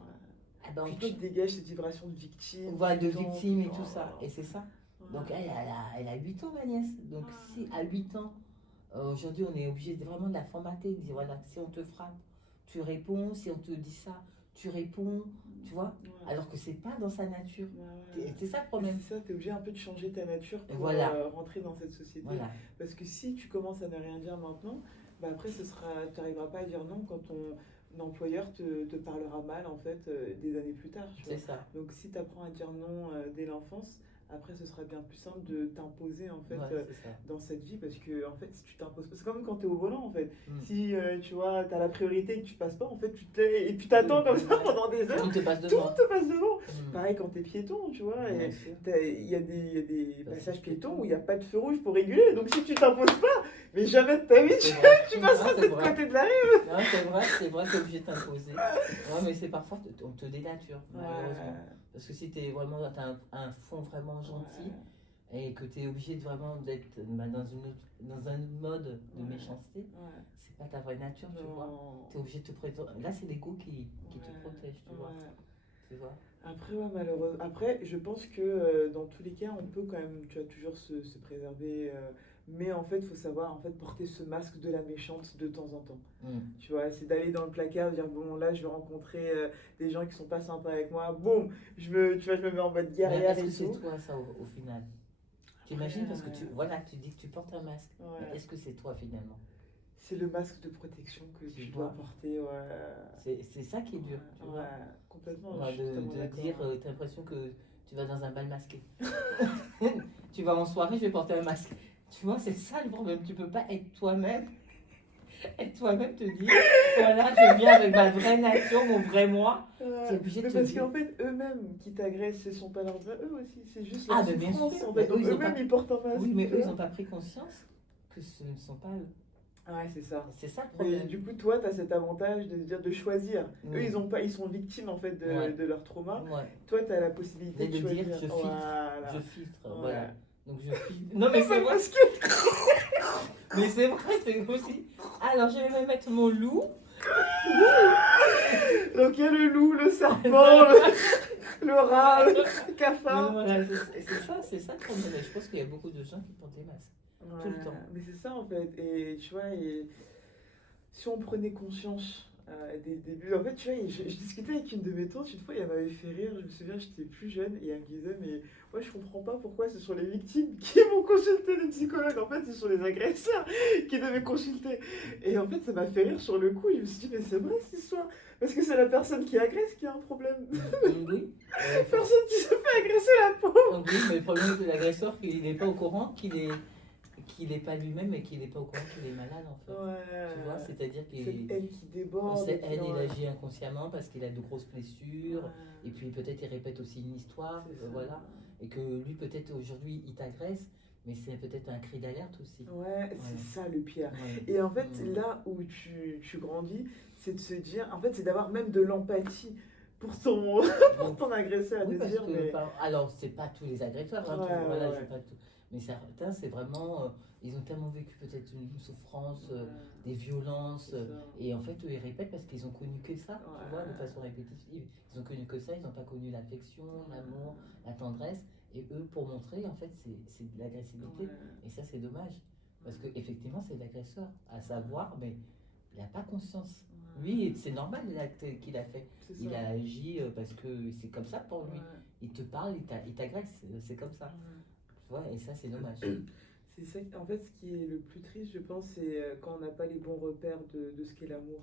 Ah ben, on Puis peut. tu te dégages cette vibration de victime. On voit de tout le temps, victimes et tout le tout temps. ça. Et c'est ça. Ouais. Donc elle a 8 ans, ma nièce. Donc si à 8 ans, aujourd'hui on est obligé vraiment de la formater, de dire voilà, si on te frappe, tu réponds, si on te dit ça, tu réponds, tu vois, Ouais. alors que c'est pas dans sa nature. Ouais. C'est ça le problème. C'est ça, tu es obligé un peu de changer ta nature pour Voilà. rentrer dans cette société. Voilà, Parce que si tu commences à ne rien dire maintenant, bah après tu n'arriveras pas à dire non quand ton employeur te parlera mal en fait des années plus tard. Tu vois. c'est ça. Donc si tu apprends à dire non dès l'enfance, après ce sera bien plus simple de t'imposer en fait Ouais, c'est ça. dans cette vie parce que en fait si tu t'imposes pas, c'est comme quand tu es au volant en fait. Mm. Si tu vois, tu as la priorité et que tu passes pas, en fait tu te et puis t'attends comme ça pendant des heures, On te passe tout le devant. monde te passe devant. Mm. Pareil quand t'es piéton, tu vois, Bien et sûr. il y a des Passage passages piétons piéton. où il n'y a pas de feu rouge pour réguler. Donc si tu t'imposes pas, mais jamais de ta vie, C'est vrai. tu Non, passeras de c'est l'autre vrai. côté de la rue. Non, c'est vrai, t'es obligé de t'imposer. Ouais, mais c'est parfois, on te dénature, malheureusement. Parce que si t'es vraiment, t'as un fond vraiment gentil, et que tu es obligé de vraiment d'être dans un mode de méchanceté, Ouais. c'est pas ta vraie nature, tu vois. Non. Tu es obligé de te protéger. Là, c'est l'ego qui te Ouais. protège, tu vois. Ouais. Tu vois. Après, ouais, malheureusement. Après, je pense que dans tous les cas, on peut quand même, tu vois, toujours se préserver. Mais en fait, il faut savoir en fait, porter ce masque de la méchante de temps en temps. Mm. Tu vois, c'est d'aller dans le placard, de dire bon, là, je vais rencontrer des gens qui sont pas sympas avec moi. Boum, tu vois, je me mets en mode Mais guerrière est-ce et que c'est tout. toi, ça, au final? T'imagines, parce que tu dis que tu portes un masque. Ouais. Mais est-ce que c'est toi, finalement? C'est le masque de protection que Tu tu vois. dois porter. Ouais. C'est ça qui est dur, tu vois. Ouais, complètement. Ouais, je suis totalement de d'accord. dire, t'as l'impression que tu vas dans un bal masqué. Tu vas en soirée, je vais porter un masque. Tu vois, c'est ça le problème. Tu peux pas être toi-même. Être toi-même, te dire, voilà, je viens avec ma vraie nature, mon vrai moi. T'es obligé de Mais te parce dire. qu'en fait, eux-mêmes qui t'agressent, ce sont pas leurs vrais eux aussi. C'est juste Ah, leur mais bien souffrance, sûr. en Mais fait. Donc eux, ils ont eux-mêmes, pas- ils portent un masque. Oui, mais tu eux, ils vois. n'ont pas pris conscience que ce ne sont pas eux. Ouais, c'est ça. C'est ça le Mais problème. du coup, toi, tu as cet avantage de dire de choisir. Oui. Eux, ils sont victimes en fait Ouais. de leur trauma. Ouais. Toi, tu as la possibilité Et de de choisir. dire, je filtre. Voilà. Je filtre, Ouais. voilà. Donc je filtre. Non, mais c'est vrai. Parce que Mais c'est vrai, c'est aussi. Alors, je vais me mettre mon loup. Donc il y a le loup, le serpent, le rat, le Mais cafard. voilà, c'est ça le problème. Je pense qu'il y a beaucoup de gens qui portent des masques. Tout le temps. Mais c'est ça en fait. Et tu vois, si on prenait conscience dès le début, en fait, tu vois, je discutais avec une de mes tantes une fois, et elle m'avait fait rire. Je me souviens, j'étais plus jeune, et elle me disait, mais moi je comprends pas pourquoi ce sont les victimes qui vont consulter les psychologues. En fait, ce sont les agresseurs qui devaient consulter. Et en fait, ça m'a fait rire sur le coup. Je me suis dit, mais c'est vrai cette histoire. Parce que c'est la personne qui agresse qui a un problème. Oui. Personne qui se fait agresser la peau. Oui, mais le problème c'est l'agresseur, qu'il n'est pas au courant, qu'il n'est pas lui-même et qu'il n'est pas au courant qu'il est malade en fait. Tu vois, c'est-à-dire Cette qu'il haine qui déborde. cette haine, il agit inconsciemment parce qu'il a de grosses blessures. Ouais. Et puis peut-être il répète aussi une histoire, C'est ça. voilà. Et que lui peut-être aujourd'hui il t'agresse, mais c'est peut-être un cri d'alerte aussi. Ouais, c'est ça le pire. Ouais. Et en fait, Mm. là où tu grandis, c'est de se dire, en fait, c'est d'avoir même de l'empathie pour ton, pour ton agresseur, Oui, de parce dire, que, mais. alors, c'est pas tous les agresseurs, hein, Ouais, voilà, ouais, je veux pas tout. Mais certains, c'est vraiment, ils ont tellement vécu peut-être une souffrance, ouais. des violences, C'est ça. et en fait, eux, ils répètent parce qu'ils ont connu que ça, Ouais. tu vois, de façon répétitive. Ils ont connu que ça, ils n'ont pas connu l'affection, l'amour, la tendresse, et eux, pour montrer, en fait, c'est de l'agressivité, Ouais. et ça, c'est dommage, parce que effectivement, c'est l'agresseur, à savoir, mais il n'a pas conscience. Lui, c'est normal l'acte qu'il a fait. C'est Il ça. a agi parce que c'est comme ça pour lui. Ouais. Il te parle, il t'agresse, c'est comme ça. Ouais. Tu vois, et ça, c'est dommage. C'est ça, en fait, ce qui est le plus triste, je pense, c'est quand on n'a pas les bons repères de ce qu'est l'amour.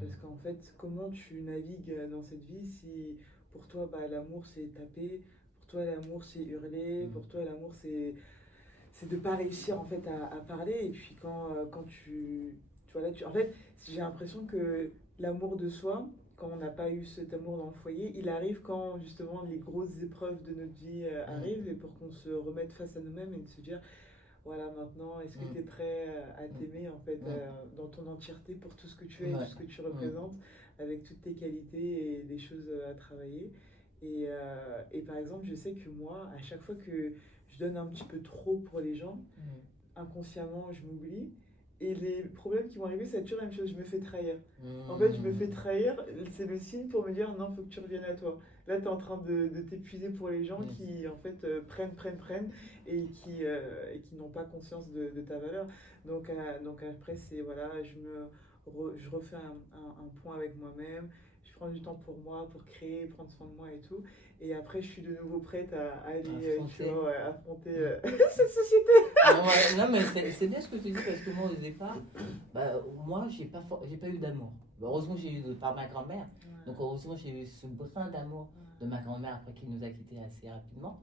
Parce qu'en fait, comment tu navigues dans cette vie si pour toi, bah, l'amour c'est taper, pour toi l'amour c'est hurler, pour toi l'amour c'est de pas réussir en fait à parler. Et puis quand tu vois là, en fait, j'ai l'impression que l'amour de soi, quand on n'a pas eu cet amour dans le foyer, il arrive quand justement les grosses épreuves de notre vie arrivent et pour qu'on se remette face à nous-mêmes et de se dire voilà, maintenant, est-ce que tu es prêt à t'aimer en fait dans ton entièreté pour tout ce que tu es, tout ce que tu représentes, avec toutes tes qualités et des choses à travailler. Et par exemple, je sais que moi, à chaque fois que je donne un petit peu trop pour les gens, inconsciemment, je m'oublie. Et les problèmes qui vont arriver, c'est toujours la même chose, je me fais trahir. En fait, je me fais trahir, c'est le signe pour me dire non, il faut que tu reviennes à toi. Là, tu es en train de t'épuiser pour les gens qui, en fait, prennent et qui n'ont pas conscience de ta valeur. Donc après, c'est voilà, je refais un point avec moi-même, je prends du temps pour moi, pour créer, prendre soin de moi et tout. Et après, je suis de nouveau prête à aller affronter cette société. Non, mais c'est bien ce que tu dis parce que moi, au départ, bah, moi, j'ai pas eu d'amour. Bah, heureusement, j'ai eu par ma grand-mère. Donc, heureusement, j'ai eu ce brin d'amour de ma grand-mère après qu'il nous a quittés assez rapidement.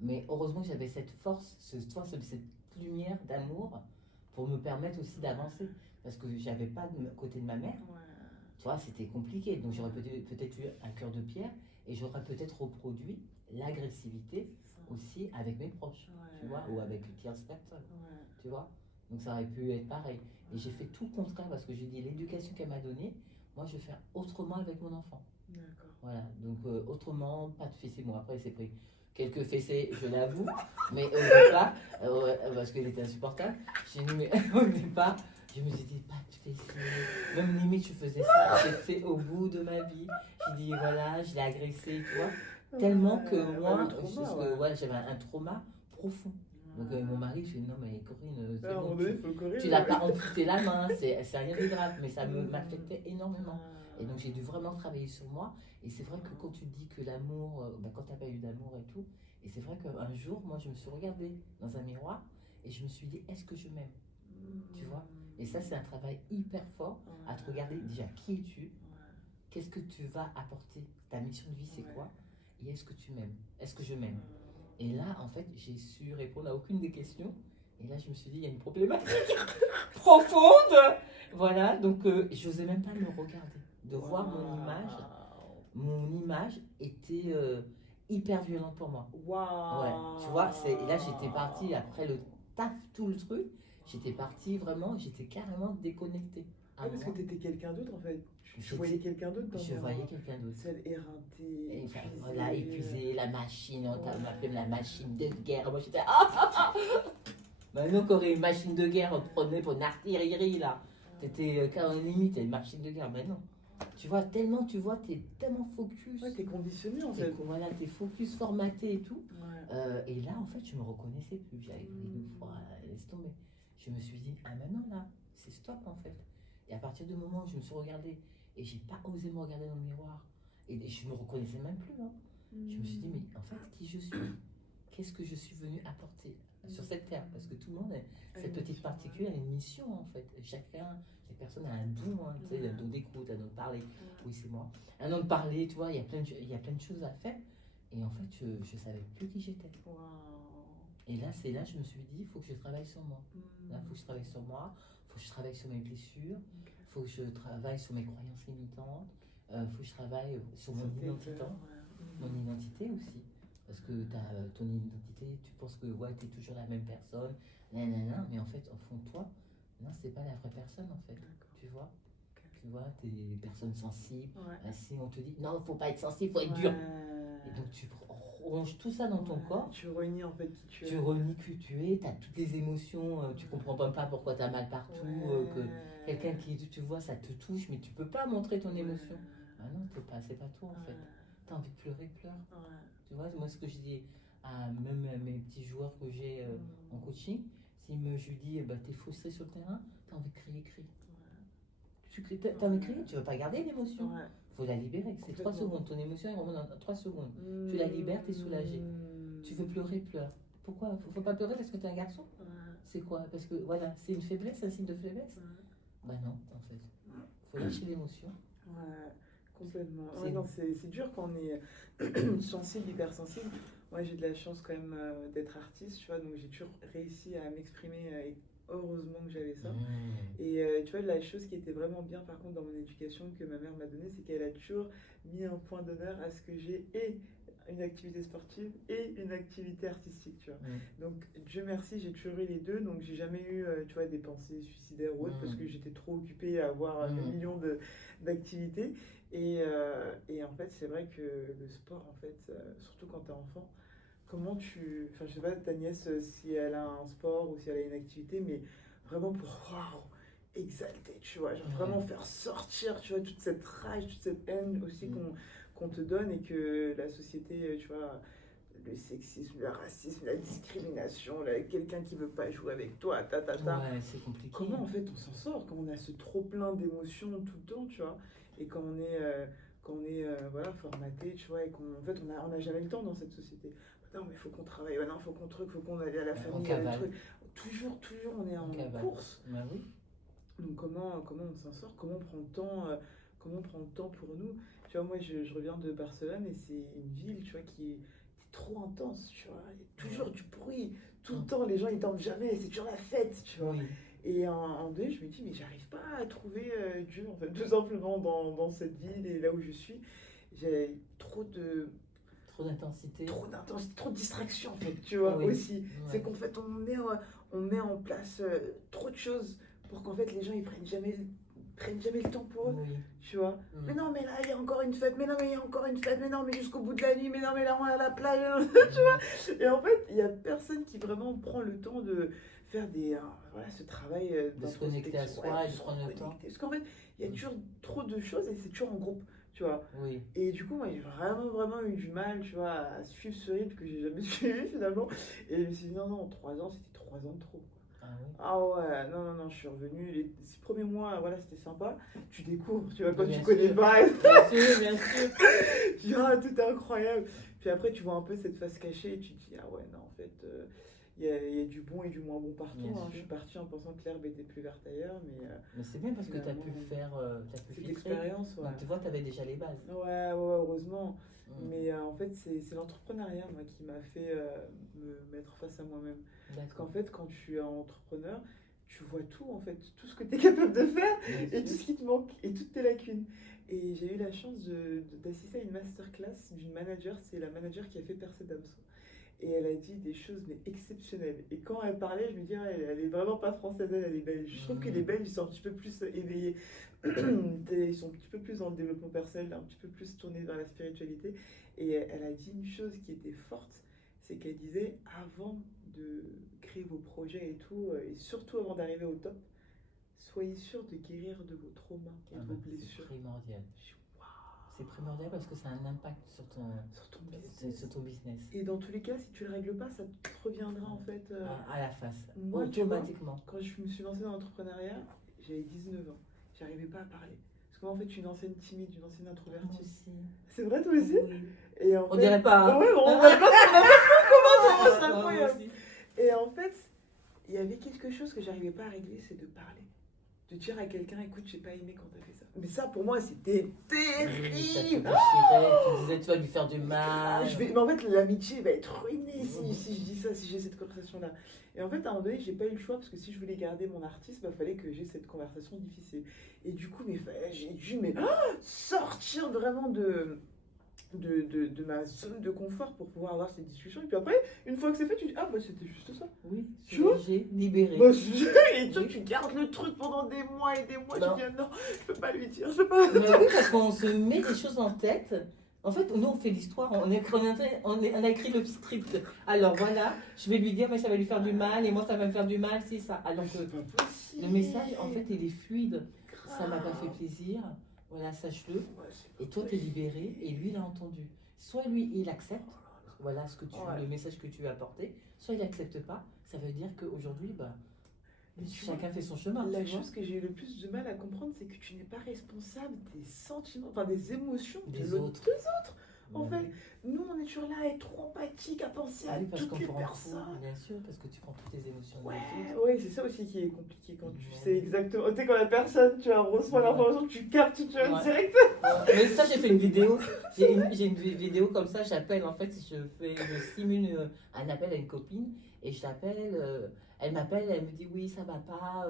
Mais heureusement, j'avais cette force, cette lumière d'amour pour me permettre aussi d'avancer. Parce que j'avais pas de côté de ma mère. Tu vois, c'était compliqué. Donc, j'aurais peut-être eu un cœur de pierre et j'aurais peut-être reproduit l'agressivité aussi avec mes proches, tu vois, ou avec une tierce personne, tu vois. Donc, ça aurait pu être pareil. Et j'ai fait tout le contraire parce que j'ai dit l'éducation qu'elle m'a donnée, moi, je vais faire autrement avec mon enfant. Voilà, donc autrement, pas de fessée. Bon, après, c'est pris quelques fessées, je l'avoue, mais au départ, parce qu'il était insupportable, j'ai dit, mais au départ, je me suis dit, pas de fessée. Même limite, je faisais ça, j'ai fait au bout de ma vie. J'ai dit, voilà, je l'ai agressé, tu vois. Tellement que moi, j'avais un trauma profond. Donc mon mari, je lui ai dit, non, mais Corinne, c'est bon, tu l'as pas amputé la main, c'est rien de grave, mais ça m'affectait énormément. Et donc j'ai dû vraiment travailler sur moi. Et c'est vrai que quand tu dis que l'amour, quand tu n'as pas eu d'amour et tout, et c'est vrai qu'un jour, moi, je me suis regardée dans un miroir et je me suis dit, est-ce que je m'aime? Tu vois? Et ça, c'est un travail hyper fort à te regarder déjà qui es-tu, qu'est-ce que tu vas apporter, ta mission de vie, c'est quoi, et est-ce que tu m'aimes? Est-ce que je m'aime? Et là, en fait, j'ai su répondre à aucune des questions. Et là, je me suis dit, il y a une problématique profonde. Voilà, donc je n'osais même pas me regarder. De voir mon image était hyper violente pour moi. Ouais, tu vois, et là, j'étais partie, après le taf, tout le truc, j'étais partie vraiment, j'étais carrément déconnectée. Parce que tu étais quelqu'un d'autre, en fait. Je voyais quelqu'un d'autre dans Je voyais quelqu'un d'autre. Celle éreintée, épuisée. Voilà, épuisée, la machine, on m'appelait la machine de guerre. Moi, j'étais Maintenant qu'on aurait une machine de guerre, on te prenait pour une artillerie là. T'étais quand limite, t'es une machine de guerre. Mais non. Tu vois, tellement, t'es tellement focus. Ouais, t'es conditionné en fait. Voilà, t'es focus, formaté et tout. Ouais. Et là, en fait, je me reconnaissais plus. J'avais pris une fois, laisse tomber. Je me suis dit, ah maintenant là, c'est stop en fait. Et à partir du moment où je me suis regardée et j'ai pas osé me regarder dans le miroir, et je me reconnaissais même plus, hein. Je me suis dit, mais en fait, qui je suis? Qu'est-ce que je suis venu apporter sur cette terre? Parce que tout le monde, cette petite particule, a une mission en fait. Chacun, chaque personne a un don, hein, tu sais, un don d'écoute, un don de parler. Oui, c'est moi. Un don de parler, tu vois, il y a plein de choses à faire. Et en fait, je savais plus qui j'étais. Wow. Et là, c'est là, je me suis dit, il faut que je travaille sur moi. Là, il faut que je travaille sur moi, il faut que je travaille sur mes blessures, il faut que je travaille sur mes croyances limitantes, il faut que je travaille sur mon identité, mon identité aussi. Parce que ton identité, tu penses que ouais, tu es toujours la même personne, nanana, mais en fait, au fond de toi, non, c'est pas la vraie personne en fait. Tu vois? Tu vois, tu es une personne sensible. Si on te dit, non, il ne faut pas être sensible, il faut être dur. Et donc tu ronges tout ça dans ton corps. Tu renies en fait qui tu es. Tu renies qui tu es, tu as toutes les émotions, tu comprends même pas pourquoi tu as mal partout, que quelqu'un qui, tu vois, ça te touche, mais tu peux pas montrer ton émotion. Ah non, c'est pas toi en fait. Tu as envie de pleurer, pleure. Tu vois, moi ce que je dis à même à mes petits joueurs que j'ai en coaching, je lui dis, bah, tu es frustré sur le terrain, tu as envie de crier, crie. Tu as envie de crier, tu ne veux pas garder l'émotion. Faut la libérer, c'est 3 secondes. Ton émotion elle remonte dans 3 secondes. Tu la libères, tu es soulagé. Tu veux pleurer, pleure. Pourquoi? Faut pas pleurer parce que tu es un garçon? C'est quoi? Parce que voilà, c'est une faiblesse, un signe de faiblesse? Bah non, en fait. Faut lâcher l'émotion. Ouais, complètement. Non, c'est dur quand on est sensible, hypersensible. Moi, j'ai de la chance quand même d'être artiste, tu vois, donc j'ai toujours réussi à m'exprimer et heureusement que j'avais ça. Et tu vois, la chose qui était vraiment bien par contre dans mon éducation que ma mère m'a donnée, c'est qu'elle a toujours mis un point d'honneur à ce que j'ai et une activité sportive et une activité artistique, tu vois. Donc, Dieu merci, j'ai toujours eu les deux, donc j'ai jamais eu, tu vois, des pensées suicidaires ou autres parce que j'étais trop occupée à avoir des millions d'activités. Et en fait, c'est vrai que le sport, en fait, surtout quand t'es enfant, comment tu... Enfin, je sais pas, ta nièce, si elle a un sport ou si elle a une activité, mais vraiment pour, waouh, exalter, tu vois, genre vraiment faire sortir, tu vois, toute cette rage, toute cette haine aussi qu'on te donne et que la société, tu vois, le sexisme, le racisme, la discrimination, quelqu'un qui veut pas jouer avec toi, Ouais, c'est compliqué. Comment en fait on s'en sort quand on a ce trop plein d'émotions tout le temps, tu vois, et quand on est voilà, formaté, tu vois, et qu'en fait on a jamais le temps dans cette société. Non, mais il faut qu'on travaille, non, il faut qu'on aille à la famille, toujours on est en course. Bah oui. Donc comment on s'en sort, comment on prend le temps pour nous. Tu vois, moi je reviens de Barcelone et c'est une ville, tu vois, qui est trop intense, tu vois, il y a toujours du bruit, tout le temps, les gens ils dorment jamais, c'est toujours la fête, tu vois. Et en deux, je me dis, mais j'arrive pas à trouver Dieu, en fait, tout simplement dans cette ville et là où je suis. J'ai trop d'intensité, trop de distraction en fait, tu vois, aussi. C'est qu'en fait, on met en place trop de choses pour qu'en fait les gens ils prennent jamais le temps pour eux, tu vois. Mais non, mais là il y a encore une fête, mais non, mais il y a encore une fête, mais non, mais jusqu'au bout de la nuit, mais non, mais là on est à la plage, tu vois. Et en fait, il y a personne qui vraiment prend le temps de faire voilà, ce travail de se connecter à soi et de prendre le temps. Parce qu'en fait, il y a toujours trop de choses et c'est toujours en groupe. Tu vois. Et du coup, moi, j'ai vraiment eu du mal, tu vois, à suivre ce rythme que j'ai jamais suivi finalement. Et je me suis dit, non, 3 ans, c'était 3 ans de trop. Ah ouais, non, je suis revenue. Les 6 premiers mois, voilà, c'était sympa. Tu découvres, tu vois, quand tu connais pas. Bien sûr. Tu dis, ah, tout est incroyable. Puis après, tu vois un peu cette face cachée et tu te dis, ah ouais, non, en fait, il y a du bon et du moins bon partout. Je suis partie en pensant que l'herbe était plus verte ailleurs. Mais c'est bien parce que tu as pu faire cette expérience. Donc, tu vois, tu avais déjà les bases. Ouais, heureusement. Mais en fait, c'est l'entrepreneuriat moi, qui m'a fait me mettre face à moi-même. Parce qu'en fait, quand tu es entrepreneur, tu vois tout, en fait, tout ce que tu es capable de faire et tout ce qui te manque et toutes tes lacunes. Et j'ai eu la chance d'assister à une masterclass d'une manager, c'est la manager qui a fait Percé Damso. Et elle a dit des choses mais exceptionnelles. Et quand elle parlait, je me dis, elle est vraiment pas française, elle est belge. Je trouve que les Belges, ils sont un petit peu plus éveillés. Ils sont un petit peu plus dans le développement personnel, un petit peu plus tournés vers la spiritualité. Et elle a dit une chose qui était forte, c'est qu'elle disait, avant de créer vos projets et tout, et surtout avant d'arriver au top, soyez sûr de guérir de vos traumas et de vos C'est blessures. primordial. Je dis, waouh, C'est primordial parce que ça a un impact sur sur ton business. sur ton business. Et dans tous les cas, si tu le règles pas, ça te reviendra en fait. À la face. Moi, tu vois, Automatiquement. quand je me suis lancée dans l'entrepreneuriat, j'avais 19 ans. J'arrivais pas à parler. Parce que moi, en fait, je suis une ancienne timide, une ancienne Moi introvertie. aussi. C'est vrai, toi aussi? Oui. Et en On fait, dirait pas. Hein. ouais, on n'a pas comment, c'est Moi incroyable. aussi. Et en fait, il y avait quelque chose que j'arrivais pas à régler, c'est de parler. De dire à quelqu'un, écoute, j'ai pas aimé quand t'as fait ça. Mais ça, pour moi, c'était Oui, ça te terrible. déchirait, tu disais tu vas lui faire du mal. Mais en fait, l'amitié va être ruinée si je dis ça, si j'ai cette conversation-là. Et en fait, à un moment donné, j'ai pas eu le choix parce que si je voulais garder mon artiste, il fallait que j'ai cette conversation difficile. Et du coup, j'ai dû sortir vraiment de ma zone de confort pour pouvoir avoir cette discussion. Et puis après, une fois que c'est fait, tu dis, ah bah c'était juste ça. Oui, Tu vois, j'ai libéré. bah, et toi, tu gardes le truc pendant des mois et des mois. Non. Tu dis, ah non, je peux pas lui dire, je peux pas. Mais oui, parce qu'on se met des choses en tête. En fait, nous, on fait l'histoire, on a écrit le script. Alors voilà, je vais lui dire, mais ça va lui faire du mal, et moi, ça va me faire du mal, c'est ça. Alors que C'est pas possible. le message, en fait, il est fluide. Ça m'a pas Grave. fait plaisir, voilà, sache-le. Ouais, c'est pas Et toi, tu es possible. libéré, et lui, il a entendu. Soit lui, il accepte, voilà Ouais. le message que tu as apporté, soit il n'accepte pas. Ça veut dire qu'aujourd'hui, Mais tu chacun vois, fait son chemin. la tu vois. chose que j'ai eu le plus de mal à comprendre, c'est que tu n'es pas responsable des sentiments, enfin des émotions Des de l'autre. autres. En Ouais. fait, nous, on est toujours là à être trop empathique, à penser à Oui, parce toutes qu'on les prend tout, personnes. bien sûr, parce que tu prends toutes tes émotions Ouais, des autres. ouais, c'est ça aussi qui est compliqué quand tu Ouais. sais exactement. Tu sais, quand la personne, tu vois, reçoit Ouais. l'information, tu captes, tu vois, Ouais. direct. Mais ça, j'ai fait une vidéo. J'ai une vidéo comme ça. J'appelle, en fait, je simule un appel à une copine et je l'appelle. Elle m'appelle, elle me dit oui, ça va pas.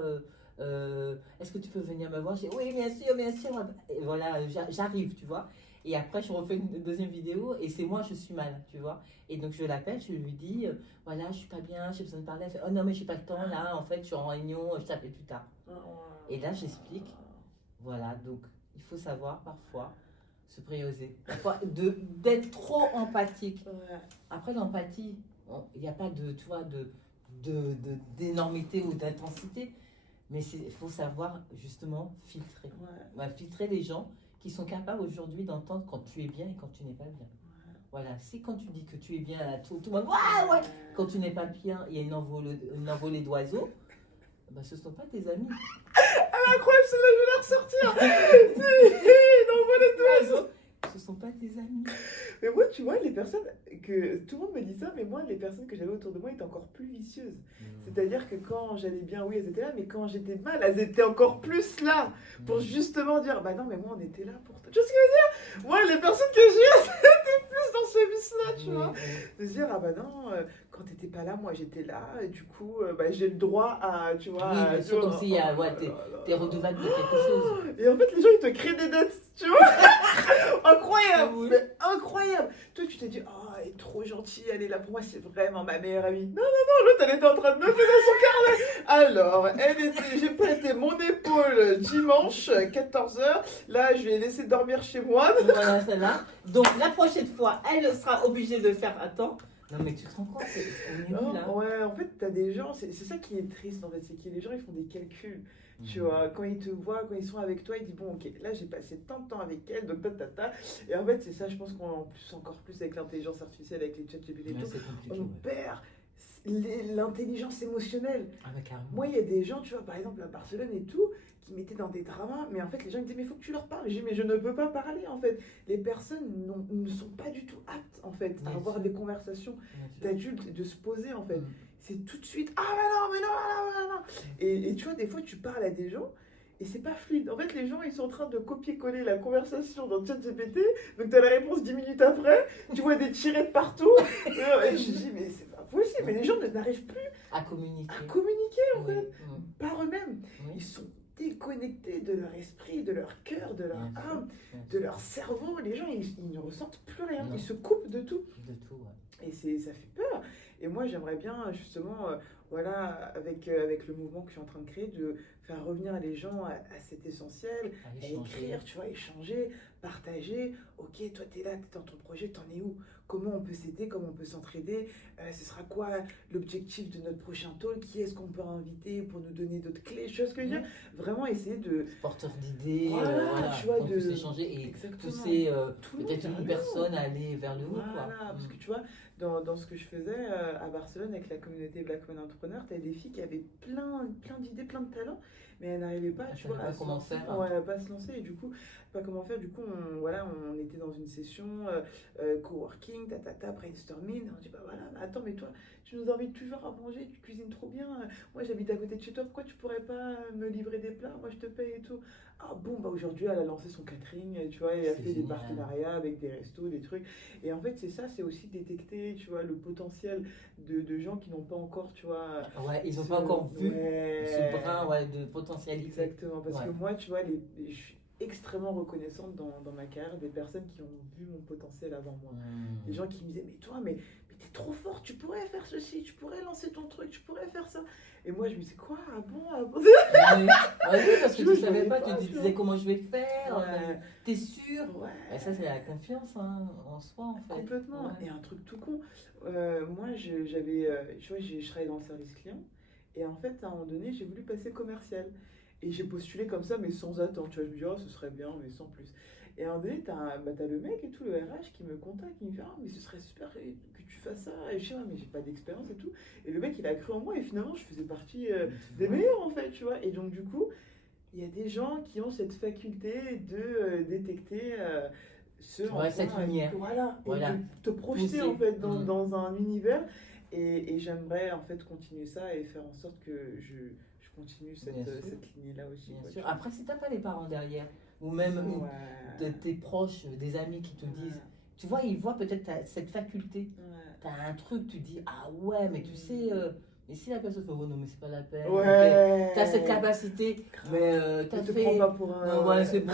Est-ce que tu peux venir me voir? Je dis oui, bien sûr, bien sûr. Et voilà, j'arrive, tu vois. Et après, je refais une deuxième vidéo et c'est moi, je suis mal, tu vois. Et donc, je l'appelle, je lui dis voilà, je suis pas bien, j'ai besoin de parler. Elle fait oh non, mais j'ai pas le temps là, en fait, je suis en réunion, je t'appelle plus tard. Et là, j'explique. Voilà, donc il faut savoir parfois se prioriser. Parfois, d'être trop empathique. Ouais. Après, l'empathie, il n'y a pas de, tu vois, d'énormité ou d'intensité. Mais il faut savoir justement filtrer. Ouais. Filtrer les gens qui sont capables aujourd'hui d'entendre quand tu es bien et quand tu n'es pas bien. Voilà, si quand tu dis que tu es bien, tout le monde, ouais, ouais. Quand tu n'es pas bien, il y a une envolée d'oiseaux, ce ne sont pas tes amis. Incroyable, celle-là, je vais la ressortir. Non, voilà, toi. Ce ne sont pas tes amis. Mais moi, tu vois, les personnes que tout le monde me dit ça, mais moi, les personnes que j'avais autour de moi étaient encore plus vicieuses. C'est-à-dire que quand j'allais bien, oui, elles étaient là, mais quand j'étais mal, elles étaient encore plus là pour justement dire, bah non, mais moi, on était là pour toi. Tu vois ce que je veux dire? Moi, les personnes que j'ai, c'était plus dans ce vice-là, tu vois. De se dire, ah bah non, quand t'étais pas là, moi, j'étais là, et du coup, j'ai le droit à, tu vois, Oui, à bien sûr, comme si t'es redevable de quelque chose. Et en fait, les gens, ils te créent des dettes, tu vois. Incroyable, Oui. mais incroyable. Toi, tu t'es dit, oh, elle est trop gentille, elle est là pour moi, c'est vraiment ma meilleure amie. Non, non, non, l'autre, elle était en train de me faire dans son carnet. Alors, j'ai prêté mon épaule dimanche, 14h. Là, je vais laisser dormir chez moi. Voilà, celle-là. Donc, la prochaine fois, elle sera obligée de faire attends. Non, mais tu te rends compte, on est où, là? Ouais, en fait, t'as des gens, c'est ça qui est triste, en fait, c'est que les gens, ils font des calculs. Tu vois, quand ils te voient, quand ils sont avec toi, ils disent bon, ok, là j'ai passé tant de temps avec elle, donc ta. Et en fait, c'est ça, je pense qu'en plus, encore plus avec l'intelligence artificielle, avec les chats GPT et Ouais, tout, c'est compliqué. on perd l'intelligence émotionnelle. Ah, bah, carrément. Moi, il y a des gens, tu vois, par exemple à Barcelone et tout, qui mettaient dans des dramas, mais en fait, les gens ils disaient mais il faut que tu leur parles. J'ai dit mais je ne peux pas parler en fait. Les personnes ne sont pas du tout aptes en fait à Bien avoir sûr. des conversations Bien sûr. d'adultes et de se poser en fait. Mm. C'est tout de suite ah mais non. Et tu vois, des fois, tu parles à des gens. Et c'est pas fluide. En fait, les gens, ils sont en train de copier-coller la conversation dans ChatGPT. Donc, tu as la réponse 10 minutes après. Tu vois des tirets de partout. Et je dis, mais c'est pas possible. Mais les gens n'arrivent plus À communiquer. à communiquer, en Oui, fait. oui, Par eux-mêmes. oui. Ils sont déconnectés de leur esprit, de leur cœur, de leur Bien sûr, âme, bien de sûr. leur cerveau. Les gens, ils ne ressentent plus rien. Non. Ils se coupent de tout. De tout, ouais. Et ça fait peur. Et moi, j'aimerais bien, justement, voilà, avec le mouvement que je suis en train de créer, de faire revenir les gens à cet essentiel, À à échanger. écrire, tu vois, échanger, partager. Ok, toi, t'es là, t'es dans ton projet, t'en es où? comment on peut s'aider, comment on peut s'entraider, ce sera quoi l'objectif de notre prochain talk, qui est-ce qu'on peut inviter pour nous donner d'autres clés, choses que je veux dire. Vraiment essayer de... Porteur d'idées, Voilà, tu vois, qu'on puisse échanger et Exactement. pousser Tout le peut-être monde une vers le haut. personne à aller vers le haut. Voilà, Quoi. parce que tu vois, dans ce que je faisais à Barcelone avec la communauté Black Women Entrepreneurs, tu as des filles qui avaient plein d'idées, plein de talents, mais elles n'arrivaient pas, Elles tu vois, savaient pas à se comment lancer. faire. Ouais, à pas se lancer, et du coup, pas comment faire. Du coup, on était dans une session coworking, brainstorming, et on dit, bah voilà, mais attends, mais toi, tu nous invites toujours à manger, tu cuisines trop bien, moi j'habite à côté de chez toi, pourquoi tu pourrais pas me livrer des plats, moi je te paye et tout. Ah bon, bah aujourd'hui, elle a lancé son catering, tu vois, et elle a C'est fait des génial. partenariats avec des restos, des trucs. Et en fait, c'est ça, c'est aussi détecter, tu vois, le potentiel de gens qui n'ont pas encore, tu vois, Ouais, ils n'ont ce- pas encore vu ouais, ce brin de potentialité. exactement. Parce Ouais. que moi, tu vois, je suis extrêmement reconnaissante dans ma carrière des personnes qui ont vu mon potentiel avant moi. Des gens qui me disaient, mais toi, mais t'es trop fort, tu pourrais faire ceci, tu pourrais lancer ton truc, tu pourrais faire ça. Et moi, je me disais, quoi, ah bon, ah bon. Oui, parce que Tu vois, tu je savais voyais pas, pas, tu te tu disais vois. comment je vais faire, Ouais. t'es sûr? Ouais. Et ça, c'est la confiance en soi, en fait. Complètement. Ouais. Et un truc tout con, moi, tu vois, je travaillais dans le service client. Et en fait, à un moment donné, j'ai voulu passer commercial. Et j'ai postulé comme ça, mais sans attendre. Tu vois, je me dis, oh, ce serait bien, mais sans plus. Et à un moment donné, t'as le mec et tout, le RH, qui me contacte, qui me fait, ah, mais ce serait super que tu fasses ça. Et je dis, ah, mais j'ai pas d'expérience et tout. Et le mec, il a cru en moi, et finalement, je faisais partie des meilleurs, en fait, tu vois. Et donc, du coup, il y a des gens qui ont cette faculté de détecter ce en Ouais, quoi, cette lumière. voilà, et Voilà. de te projeter Pousser. en fait Mhm. dans un univers. Et j'aimerais en fait continuer ça et faire en sorte que je continue Bien sûr. cette lignée-là aussi. Bien quoi, sûr. tu vois. Après, si t'as pas les parents derrière, ou même Ouais. tes proches, des amis qui te Ouais. disent, tu vois, ils voient peut-être cette faculté. Ouais. T'as un truc, tu dis, ah ouais, mais tu sais, mais si la personne fait, oh non, mais c'est pas la peine. Ouais. Ok, t'as cette capacité, mais t'as Ne te fait. prends pas pour un. Non, ouais, c'est bon.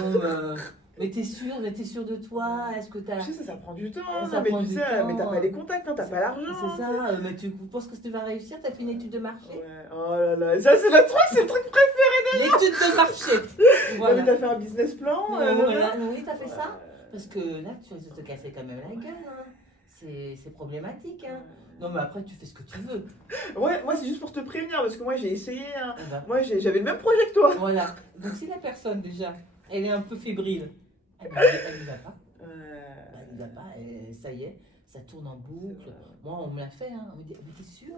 Mais t'es sûr de toi? Est-ce que t'as. Tu sais, ça prend du temps. Hein, Ça mais prend tu du sais, temps. mais t'as pas les contacts, hein, t'as pas l'argent. C'est hein, ça, mais tu penses que tu vas réussir? T'as fait une étude de marché? Ouais. Oh là là, ça c'est le truc préféré. L'étude de marché! Ouais, Voilà. mais t'as fait un business plan. Voilà, oui, t'as fait ça? Ouais. Parce que là, tu vas te casser quand même la gueule. Hein. C'est problématique. Hein. Non, mais après, tu fais ce que tu veux. Ouais, moi c'est juste pour te prévenir parce que moi j'ai essayé. Hein. Eh ben, Moi j'avais le même projet que toi. voilà. Donc, si la personne, déjà, elle est un peu fébrile, elle n'y va pas. Elle n'y va pas, et ça y est, ça tourne en boucle. Moi, on me l'a fait. Hein. On me dit, mais t'es sûr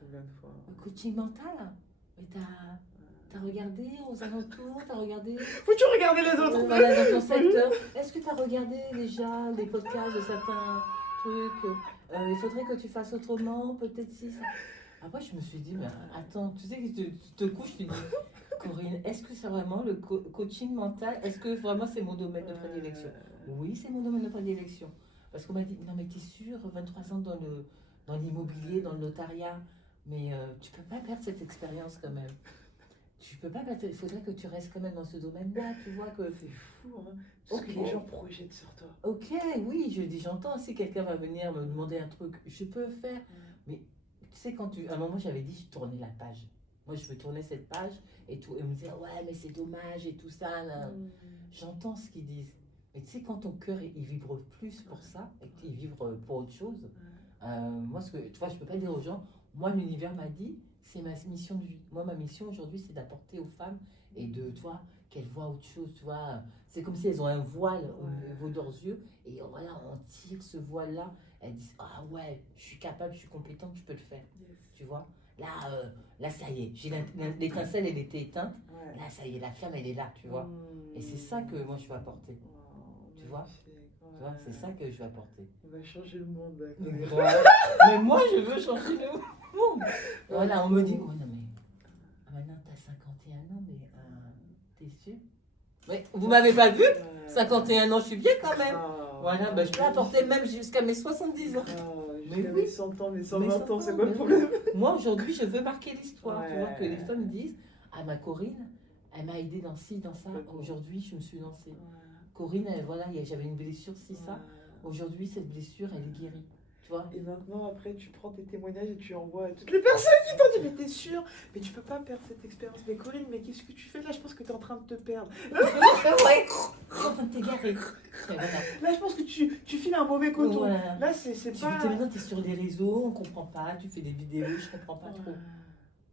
Combien de fois coaching mental? Mais t'as regardé aux alentours? T'as regardé Faut-tu regarder les autres voilà, dans ton secteur? Est-ce que t'as regardé déjà les podcasts de certains trucs? Il faudrait que tu fasses autrement, peut-être si ça. Après, je me suis dit, mais attends, tu sais que tu te couches, tu dis, Corinne, est-ce que c'est vraiment le coaching mental? Est-ce que vraiment c'est mon domaine de prédilection? Oui, c'est mon domaine de prédilection. Parce qu'on m'a dit, non mais t'es sûr, 23 ans dans l'immobilier, dans le notariat, mais tu peux pas perdre cette expérience quand même. Tu peux pas perdre, il faudrait que tu restes quand même dans ce domaine-là, tu vois que... C'est fou, hein. Parce que Ok. les gens projettent sur toi. Ok, oui, je dis, j'entends, si quelqu'un va venir me demander un truc, je peux le faire. Mais tu sais, à un moment, j'avais dit, je tournais la page. Moi, je veux tourner cette page et tout. Et me dire, ouais, mais c'est dommage et tout ça. Là. J'entends ce qu'ils disent. Mais tu sais, quand ton cœur, il vibre plus pour ça, et qu'il vibre pour autre chose, moi, tu vois, je peux pas dire aux gens, moi, l'univers m'a dit, c'est ma mission de vie. Moi, ma mission aujourd'hui, c'est d'apporter aux femmes et de, toi, qu'elles voient autre chose, tu vois. C'est comme si elles ont un voile au niveau de leurs yeux, et voilà, on tire ce voile-là. Elles disent, ah ouais, je suis capable, je suis compétente, je peux le faire. Yes. Tu vois, là, ça y est, l'étincelle, elle était éteinte. Ouais. Là, ça y est, la flamme, elle est là, tu vois. Et c'est ça que moi, je veux apporter. Tu vois, tu vois, c'est ça que je veux apporter. On va changer le monde. Mais moi, je veux changer le monde. Voilà, on me dit, oh non, mais maintenant, t'as 51 ans, mais t'es sûr? Mais vous m'avez pas vu? 51 ans, je suis bien quand même. Voilà, ben, je peux apporter même jusqu'à mes 70 ans. Jusqu'à oui. mes 100 ans, mes Mais 120 ans, 100 c'est ans, quoi le mais problème? Moi, aujourd'hui, je veux marquer l'histoire. Tu vois, que Ouais. les femmes disent, ah, ma Corinne, elle m'a aidé dans ci, dans ça. Complètement. Aujourd'hui, je me suis lancée. Corinne, voilà, j'avais une blessure, ci, ça. Aujourd'hui, cette blessure, elle est guérie. Tu vois? Et maintenant, après, tu prends tes témoignages et tu envoies à toutes les personnes qui t'ont dit, mais t'es sûre, mais tu peux pas perdre cette expérience. Mais Corinne, mais qu'est-ce que tu fais là? Je pense que t'es en train de te perdre. Ouais, en train de t'égarer. Et voilà. Là, je pense que tu files un mauvais coton. Voilà. Là, c'est Tu pas... maintenant, t'es sur les réseaux, on comprend pas, tu fais des vidéos, je comprends pas trop.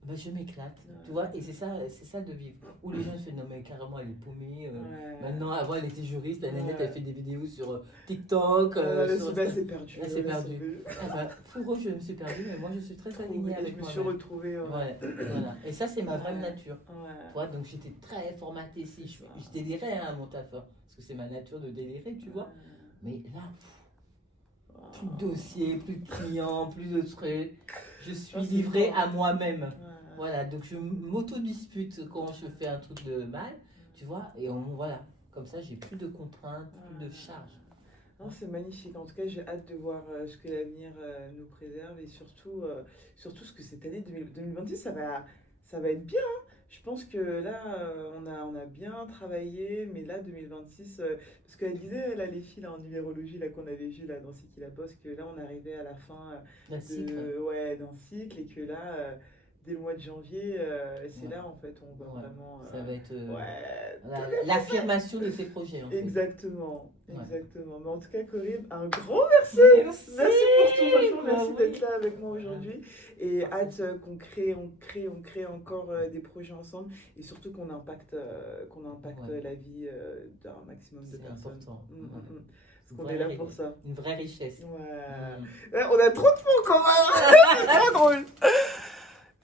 Bah, je m'éclate, tu vois, et c'est ça de vivre. Où les gens se disent, non mais carrément elle est paumée. Maintenant, avant elle était juriste, la nanette elle fait des vidéos sur TikTok. Là, c'est perdu. Là, c'est perdu. Ah bah, pour eux, je me suis perdue, mais moi je suis très alignée avec Je me moi. suis retrouvée. Ouais, voilà. Et ça, c'est ma vraie nature. Ouais. Tu vois, donc j'étais très formatée ici. Je délirais hein, à mon taf, hein, parce que c'est ma nature de délirer, tu vois. Mais là, plus de dossiers, plus de clients, plus de trucs. Je suis livrée à moi-même. Voilà, donc je m'auto-dispute quand je fais un truc de mal, tu vois, et voilà, comme ça j'ai plus de contraintes, plus de charges. Non, c'est magnifique. En tout cas, j'ai hâte de voir ce que l'avenir nous préserve et surtout ce que cette année 2026, ça va être bien. Hein. Je pense que là, on a bien travaillé, mais là, 2026, parce qu'elle disait, là, les filles là, en numérologie là, qu'on avait vu là, dans Cycle la Poste, que là, on arrivait à la fin d'un cycle et que là... dès le mois de janvier, c'est là en fait on va vraiment. Ça va être l'affirmation de ces projets. En fait. Exactement. Mais en tout cas, Corinne, un grand merci. Merci pour tout. Franchement, merci d'être là avec moi aujourd'hui. Et hâte qu'on crée encore des projets ensemble et surtout qu'on impacte la vie d'un maximum de personnes. C'est important. Parce qu'on est là pour ça. Une vraie richesse. Ouais. On a trop de points en commun. C'est trop drôle.